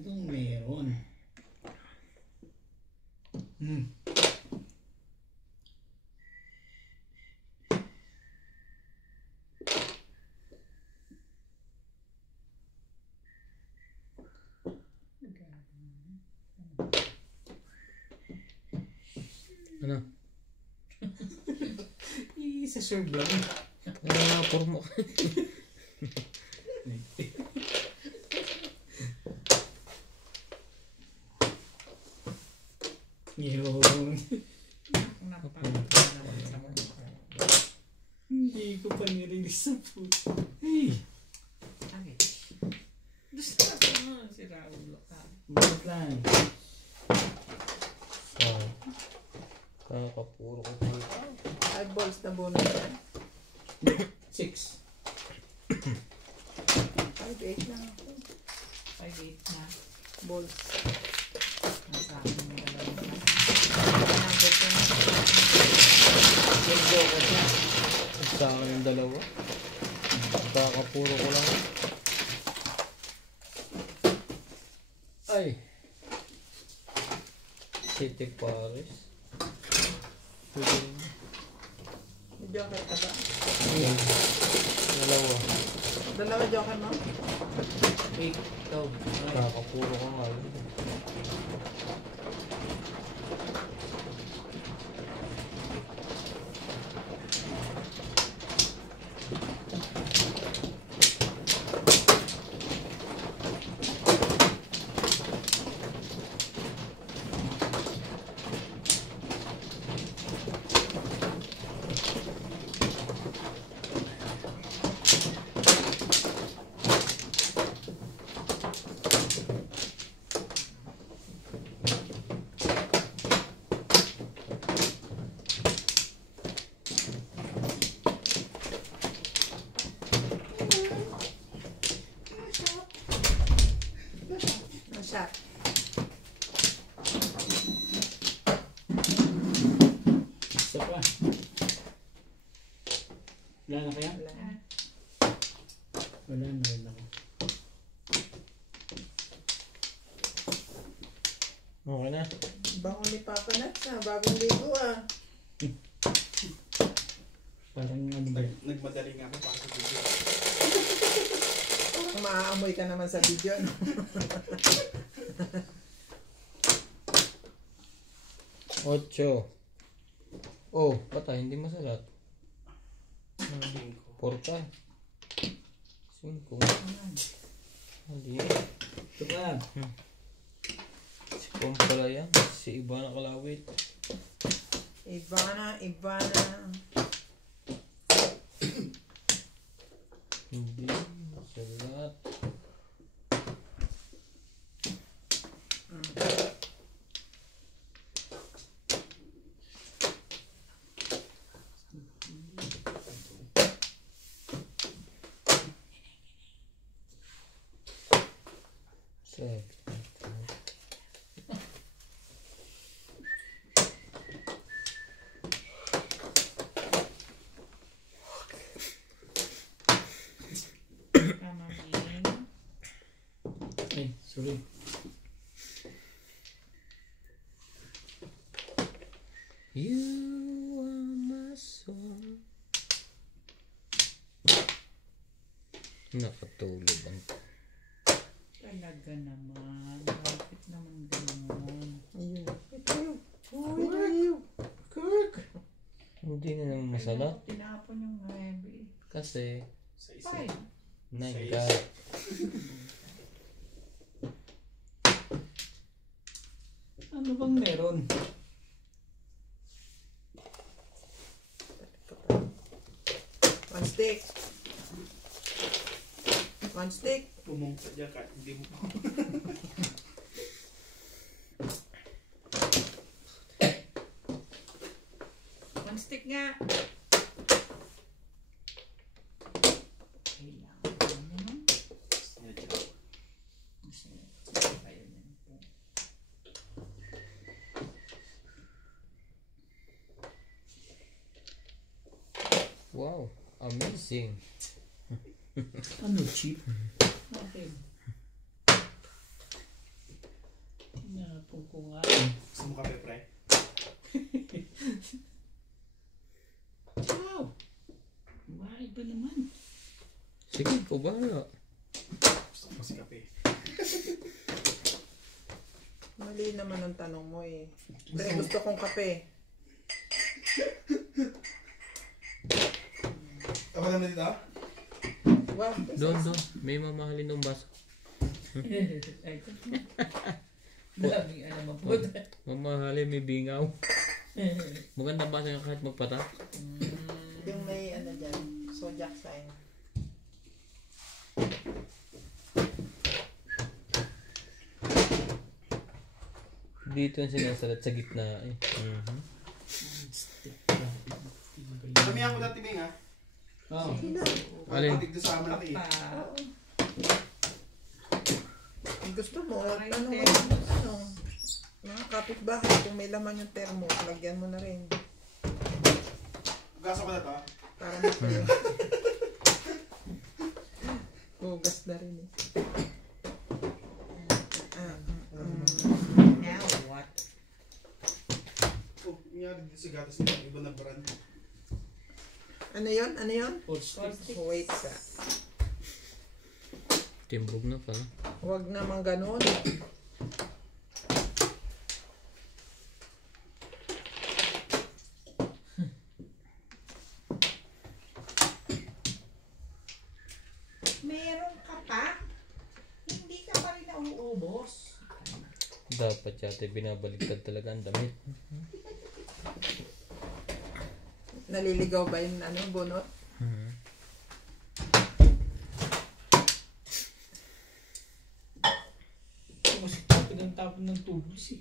Anong meron? Ano? Isa-serve lang. Pormo. Yun. Hindi ko pa nirinig sa food. Hey! Okay. Gusto ko na si Raul. Bakit lang? Oh. Kakapuro ko pa. 5 balls na bonus yan. 6. 5-8 lang ako. 5-8 na. Balls. Nasa akin na dalawa na. Number ko na. Sa akin yung dalawa. Kakapuro ko lang. Ay. City Paris. Medyo ka ba? Ayan. Dalawa. Dalawa joker mo? 8. Ikaw. Nakakapuro ka nga. Nasya. Isa pa. Wala na kaya? Wala. Wala na rin ako. Okay na. Bango ni Papa Nats ah. Bagong ligo ah. Parang ano ba? Nagmadali nga ako para sa video. Maaamoy ka naman sa video. No? Ocho. Oh, bata, hindi masalat. 5. Porta. 5. Hindi. Ito pa. Si Pom pala yan. Si Ivana Kalawit. Ivana. Hindi masalat. Seven. Ay, sorry. You are my soul. Nakatulog ang Talaga naman. Bakit naman gano'n? Ayun. Ito yun. Uy, Kirk. hindi na naman masalat. Tinapon yung 9. Kasi Sa isa. 5. nagka. Ano bang meron? One stick. One stick. Pumungka dyan ka. Hindi mo. One stick nga. Kailangan ko naman. Kasi kayo na po. Wow, amazing. Ano, cheap? Okay. Napong ko nga. Gusto mo kape, pre? Wow! Bakit ba naman? Sige, ikaw bahala. Gusto ko kasi kape. Mali naman ang tanong mo eh. Pre, gusto kong kape. Ako naman dito? Wow. Doon. May mamahalin ng baso. Ay, daming alam po. Mamahalin, may bingaw. Maganda baso yung kahit magpatak. Yung may ano dyan. Zodiac sign. Dito yung sinasalat sa gitna eh. Kamihan ko dati, Bing, ha? Oh. Alin? Patig doon sa malaki. Kung gusto mo, tanong mo yung ano. Mga kapitbahay, kung may laman yung termo, lagyan mo na rin. Gasa ko na to, ha? Para na po yun. Hugas na rin eh. Now what? Oh, nangyari dito sa gatas nito. Iba na brand. Ano yun? Ano yun? All sticks. Wait sa. Timbog na pala. Huwag naman ganun. Meron ka pa? Hindi ka pa rin nauubos. Dapat yata binabaliktad talaga ang damit. Naliligaw ba yung ano, bunot? Kasi tapon ng tubos eh.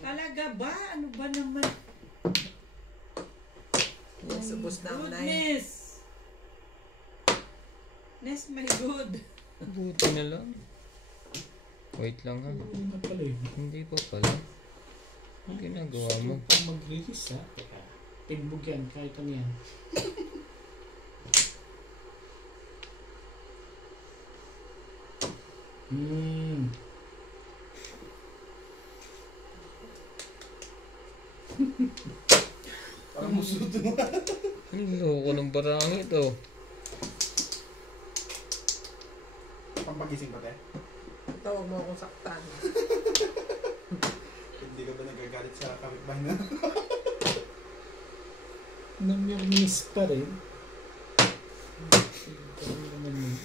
Talaga ba? Ano ba naman? Yes, ubos na ang 9. Goodness! Ness, my good. Buti na lang. Wait lang ha. Ano na pala yun? Hindi pa pala. Ang ginagawa mo? Gusto ko mag-release ha. Teka. Timbog yan. Kahit ano yan. Parang musuto mo. Ang loko ng barangay ito. Pampagising ba tayo? Tawag mo akong saktan. Hindi ka ba nagagalit sa kapitbahay na? Namirmis pa rin. Ano naman yun?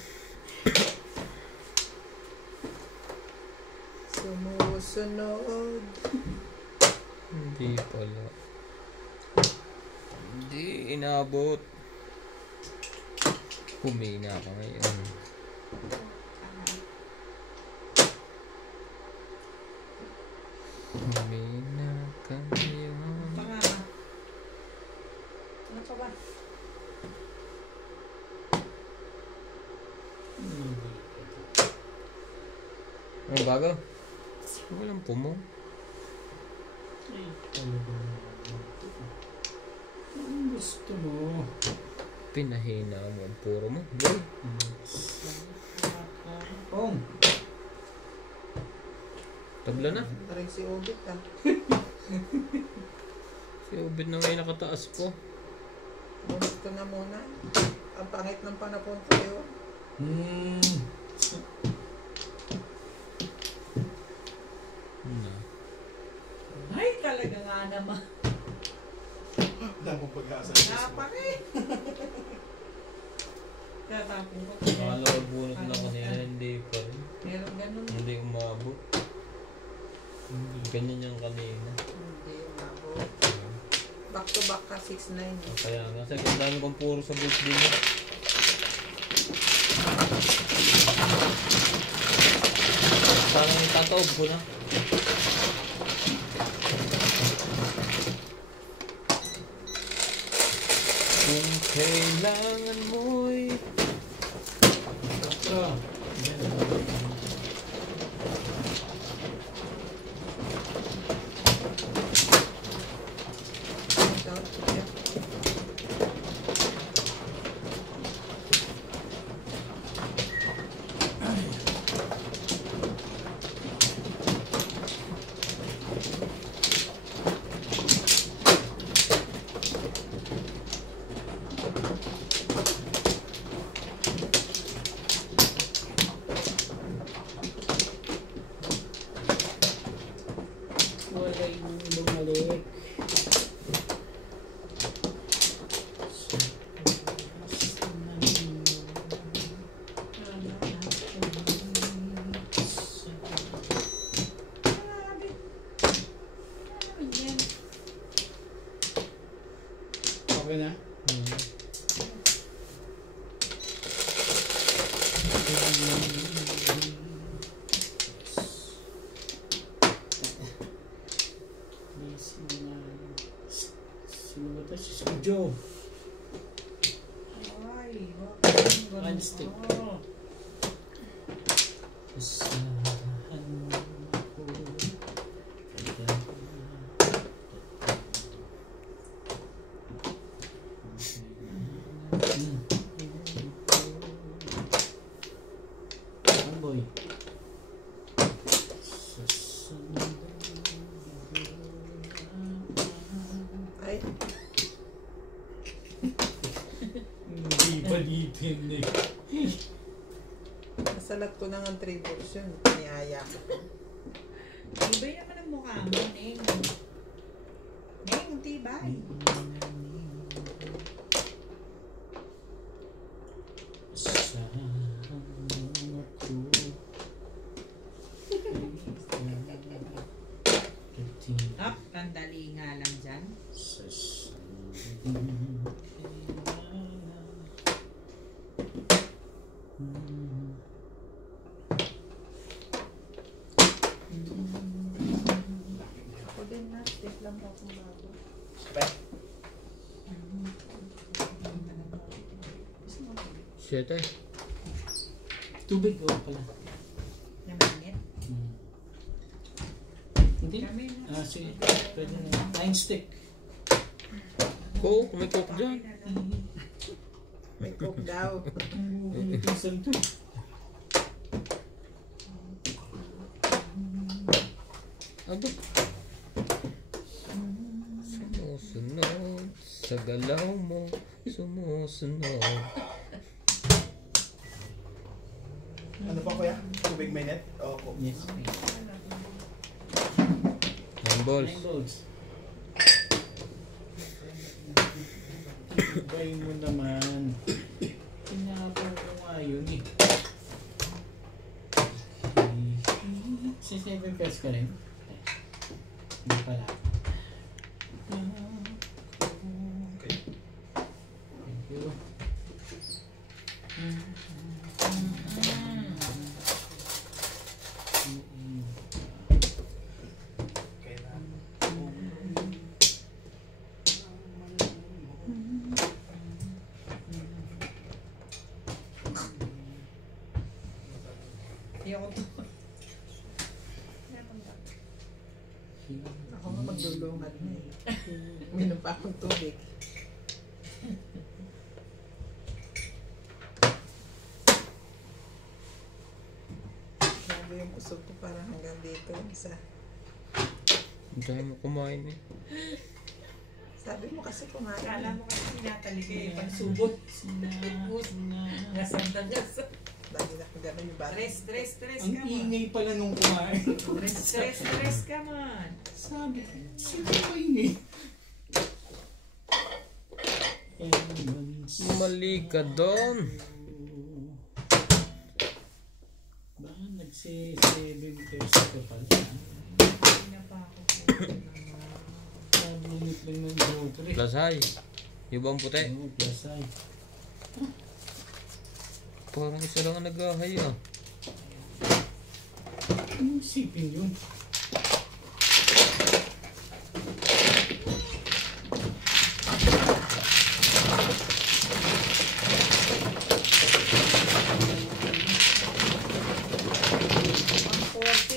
Sumusunod. Hindi pala. Hindi inabot. Humina ka ngayon. Humina ka ngayon. Tanga. Ano pa ba? Ang bago? Walang pumong. Ay, talaga naman. Anong gusto mo? Pinahina mo ang puro mo. Go. Pong. Tabla na. Taring si Obit ah. Si Obed na ngayon nakataas po. Bunot ko na muna. Ang pangit ng panapon kayo. Na. Ay, talaga nga naman. Wala akong pag-asa. Napa rin. Tatapon ko. Akala ko bunot na kanina, hindi pa rin. Meron ganun. Hindi umabot. Ganyan yung kanina. Hindi yung labo. Back to back ka 6-9 eh. Kaya nga, sa kung dami kong puro sa birthday mo. Parang itataob ko na. Kung kailangan mo'y Ito. Wala yung bumalik. Okay na? Sino ba ito? Si Joe. Ay, wag. Unstick. Asahan mo ako. Itim na Nasalat ko na ng 3 balls yun. Niyaya ko. Tibay naman ang mukha mo, Neng. Neng, tibay. Up, kandali nga lang dyan. Ako din na. Step lang pa akong bago. Shit eh. Tubig o pala. Namanit. Hindi? Kami na. Sige. Pwede na. 9 stick. Oo, kung may coke dyan. May coke daw. Pinsan to. Aba. Sumusunod sa galaw mo. Sumusunod. Ano pa kuya? Tubig minute? Opo. Yes. 9 balls. 9 balls. Ibay mo naman. Pinapang ko nga yun eh. Si 7 pairs ka rin? Hindi pala. Okay. Thank you. Okay na. Ayoko to. Ako nga maglulungan na eh. Minom pa akong tubig. Grabe yung usok ko parang hanggang dito. Isa. Hindi mo kumain eh. Sabi mo kasi kumain. Kala mo kasi sinatali ka eh. Pagsubot. Gasanda gasa. Dahil ako gano'n yung bata. Stress ka Ang man. ingay pala nung kumain. Stress ka man. Sabi, sino ba ingay? Mali ka doon. Ba, nagsi-7 pairs ka pala. Hindi pa ako. Sabunit lang ng joker eh. Lasay. Yung bang puti? Oo, plasay. Parang isa lang ang naghahay ah. Anong sipin yun?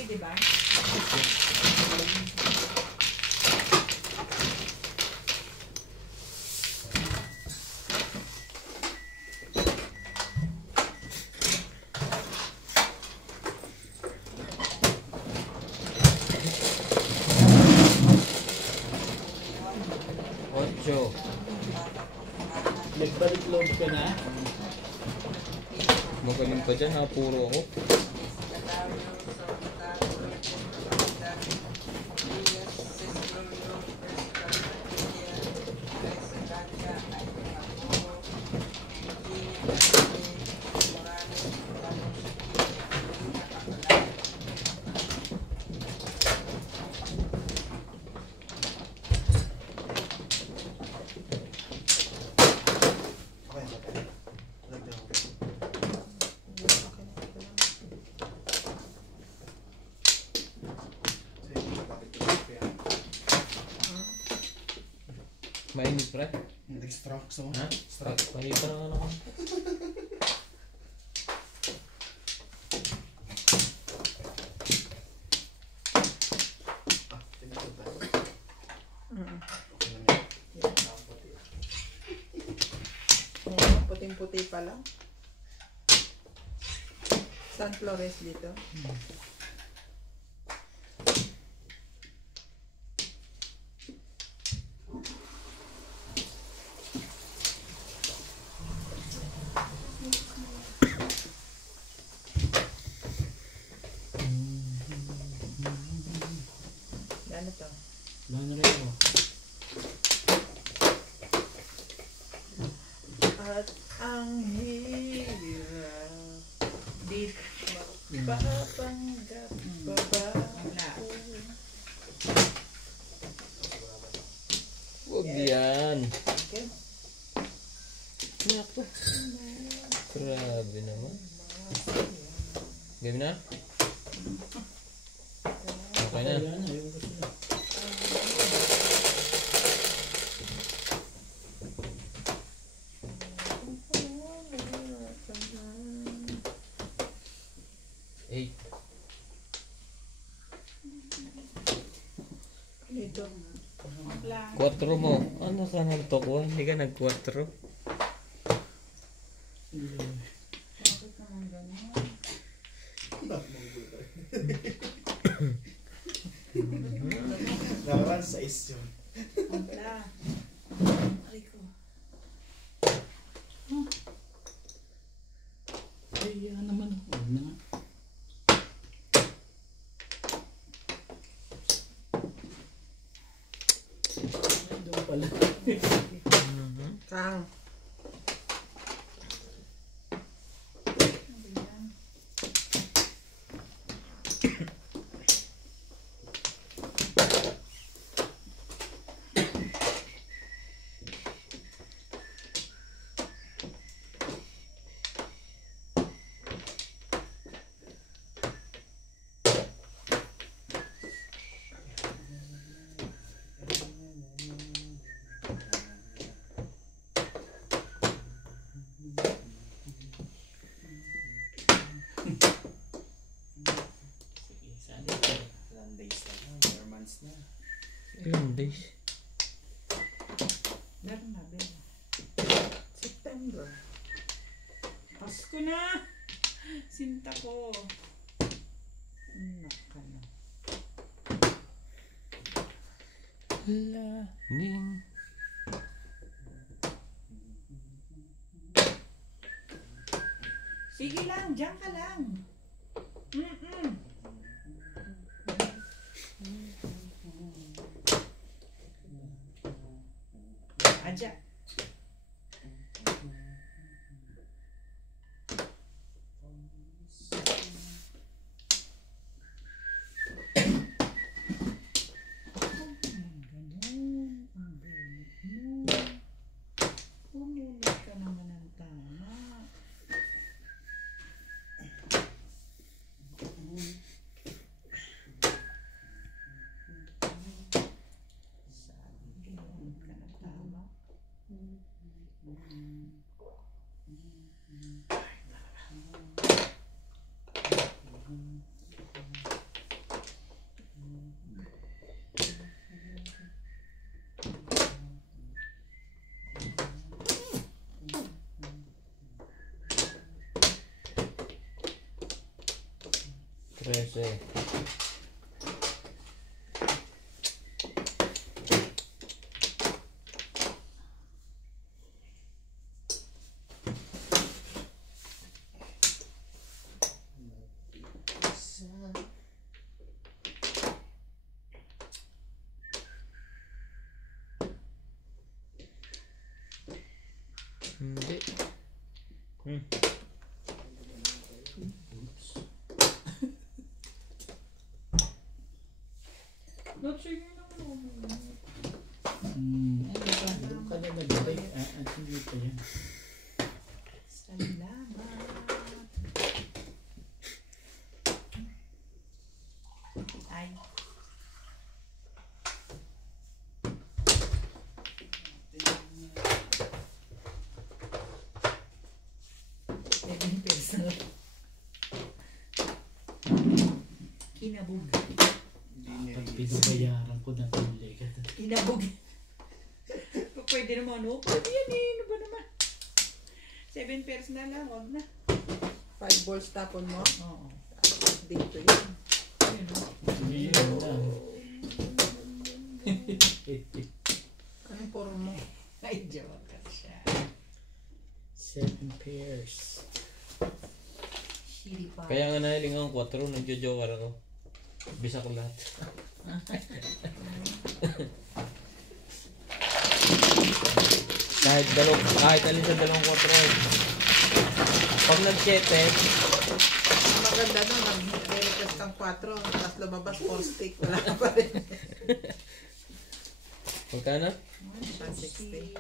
Di ba? Ocho. Nagbalik loob ka na? Magaling pa dyan ha, puro ako. Okay, okay. Lagyan ko. Sige, bakit ito kuya? Mainit pre. Extra gusto mo? Ha? Extra. Palitan na ano ko. Ah, tingnan ko tayo. Mm. Okay lang yan. Oo, puting-puti pa lang. San Flores dito. Wala na rin ako. At ang hirap Beef. papanggap pa ba? Wala. Huwag yan. Okay. Naku. Grabe naman. Game na? Okay na. Wala na, ayoko ko sila. Eight. Ito. Wala. 4 mo. Ano ka nagtoko? Hindi ka nag-4. Bakit naman ganun? Nakaraan sa is yun. Wala. Aray ko. Ay, yan naman. Huwag na nga. Ay, doon pala. Kang. Ano yan? Sige, sana ito. Ilang days na lang, 4 months na. Ilang days? Meron na, meron. September. Pasko na! Sinta ko. Naka na. Laning. Sige lang, diyan ka lang. Adya. Ganun, ang bilis mo. Pumulat ka naman ng tama. Sabi, pumulat ka ng tama. Trece. Hindi. Not sige naman. Ano ba? Doon ka na nagbay. At hindi pa yan. Salamat. Ay. Pwede personal. Kinabog. Pag pinabayaran ko na tuli ka. Kinabog. Pwede naman, oh. Pwede yan eh. Ano ba naman? 7 pairs na lang, wag na. 5 balls tapon mo. Oo. Dito yun. Yun, oh. Ngayon lang. Anong puro mo? Ay, joke ka siya. 7 pairs. Shitty pa. Kaya nga nahiling ang 4, nagjo-joker ako. Bisa ko lahat. kahit alin sa dalawang control. Pag nag-7, Ang maganda nun, nag-request kang 4, tapos lumabas 4 stick. Wala ka pa rin. magkano? 160.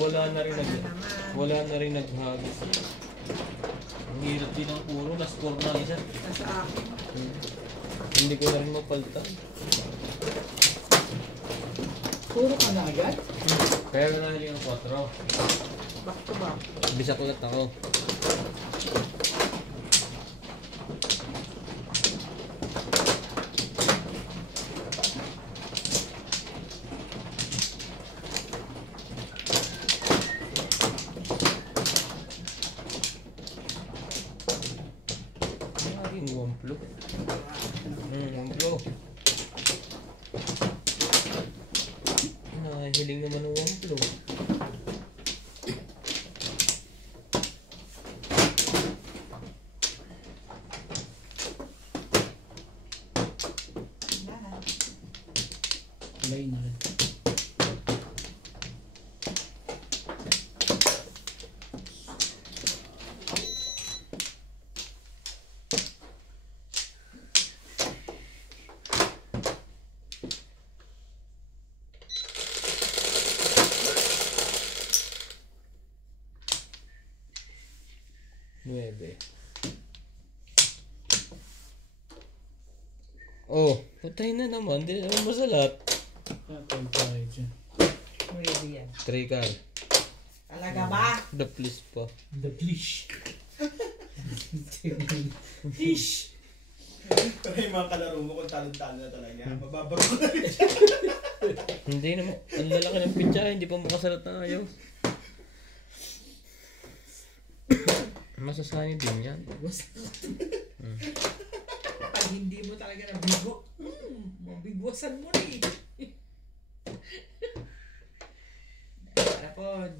Wala na rin Ano naman? wala na rin naghagis. Ang hirap din ang puro, na-score na isa. Nasa akin. Hindi ko na rin mapalitan. Puro ka na agad? Kaya na nahili ang 4. Back to back. Bisak ulit ako. Yung wamplo. Wamplo. Nahiling naman ng wamplo. Kulay na rin. Nuebe. Oh, patay na naman. Hindi naman masalat. Tatay tayo dyan. Pwede yan. 3 car. Talaga ba? The please pa. The bleach. Fish! Pero yung mga kalaro mo kung talon-talon na talaga, mababago na rin. Hindi naman. Ang lalaki ng pitsa. Hindi pa makasalat na ayaw. Masasani din yan. Pag hindi mo talaga nabigo, mabigwasan mo na eh. Parapon.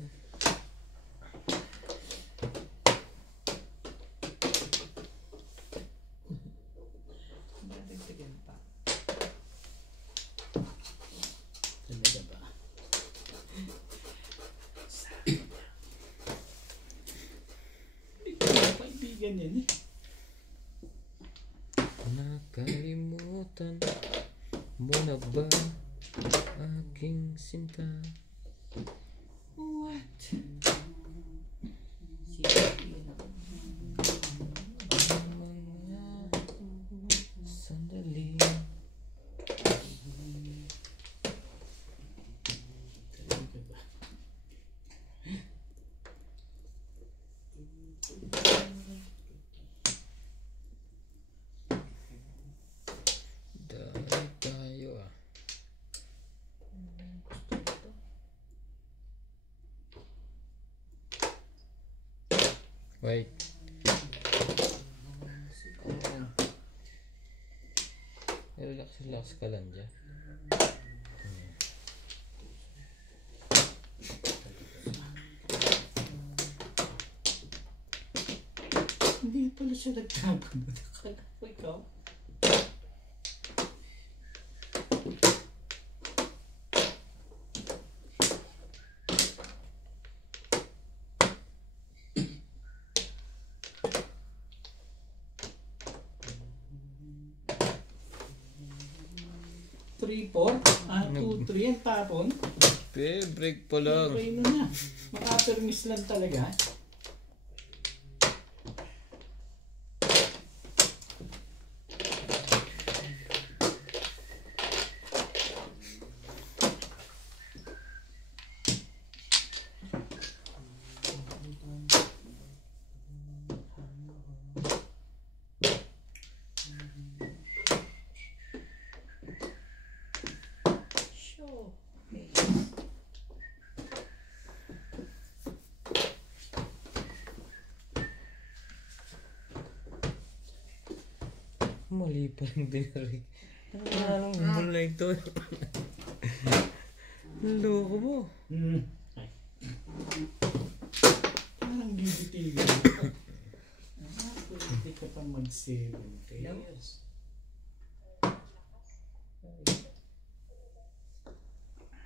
Nadagdagan pa. Talaga ba? Kaibigan yan eh. Nakalimutan mo na ba aking sinta? What? Mga sandali. Talaga ba? Dahil tayo ah. Wait. Relax ka lang dyan. Hindi pala siya nagtago. Nakala ko ikaw. Three, 4. 2, 3. Ang tapon. Break pa lang. Okay na. Makapermis lang talaga. Sure. Mali pa rin dinarig. Anong bubol na ito? Loko mo. Ay. Parang bibitigan. Pwede. Hindi ka pa mag-7 pairs.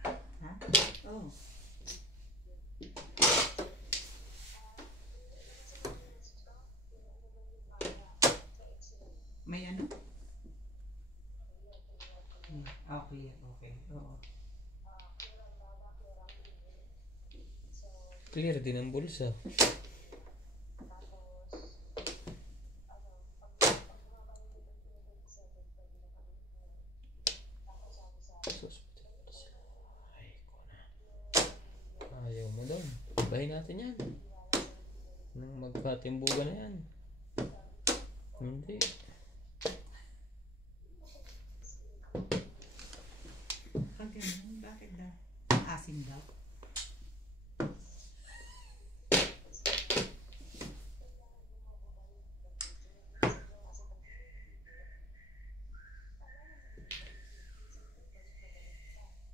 Ha? Oh. May ano? Okay, okay. Oo. Clear din ang bulsa. Ayaw mo daw. Bahin natin yan. Nang magkatimbugan na yan. Hindi. Ganun, bakit daw? Asim daw?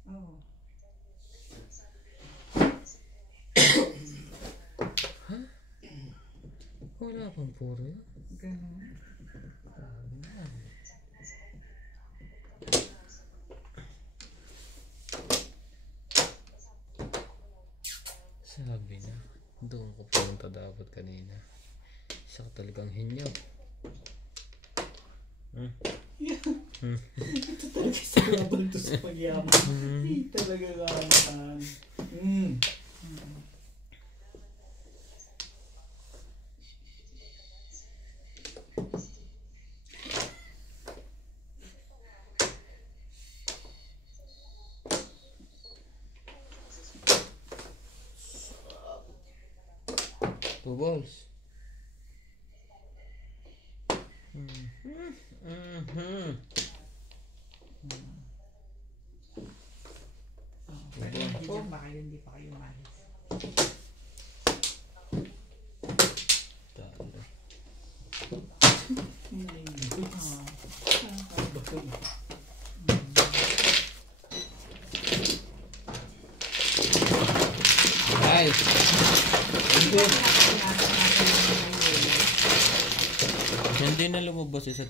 Oo. Wala pang puro yun. Ganun. Sabi na, doon ko pumunta dapat kanina. Isa ka talagang hinyaw. Ito talaga sa laban to sa pagyaman. Hindi talaga kaman. Two balls. Pero hindi dyan pa kayo, hindi pa kayo umalis. Talo. Ay! Hindi na lumabas isa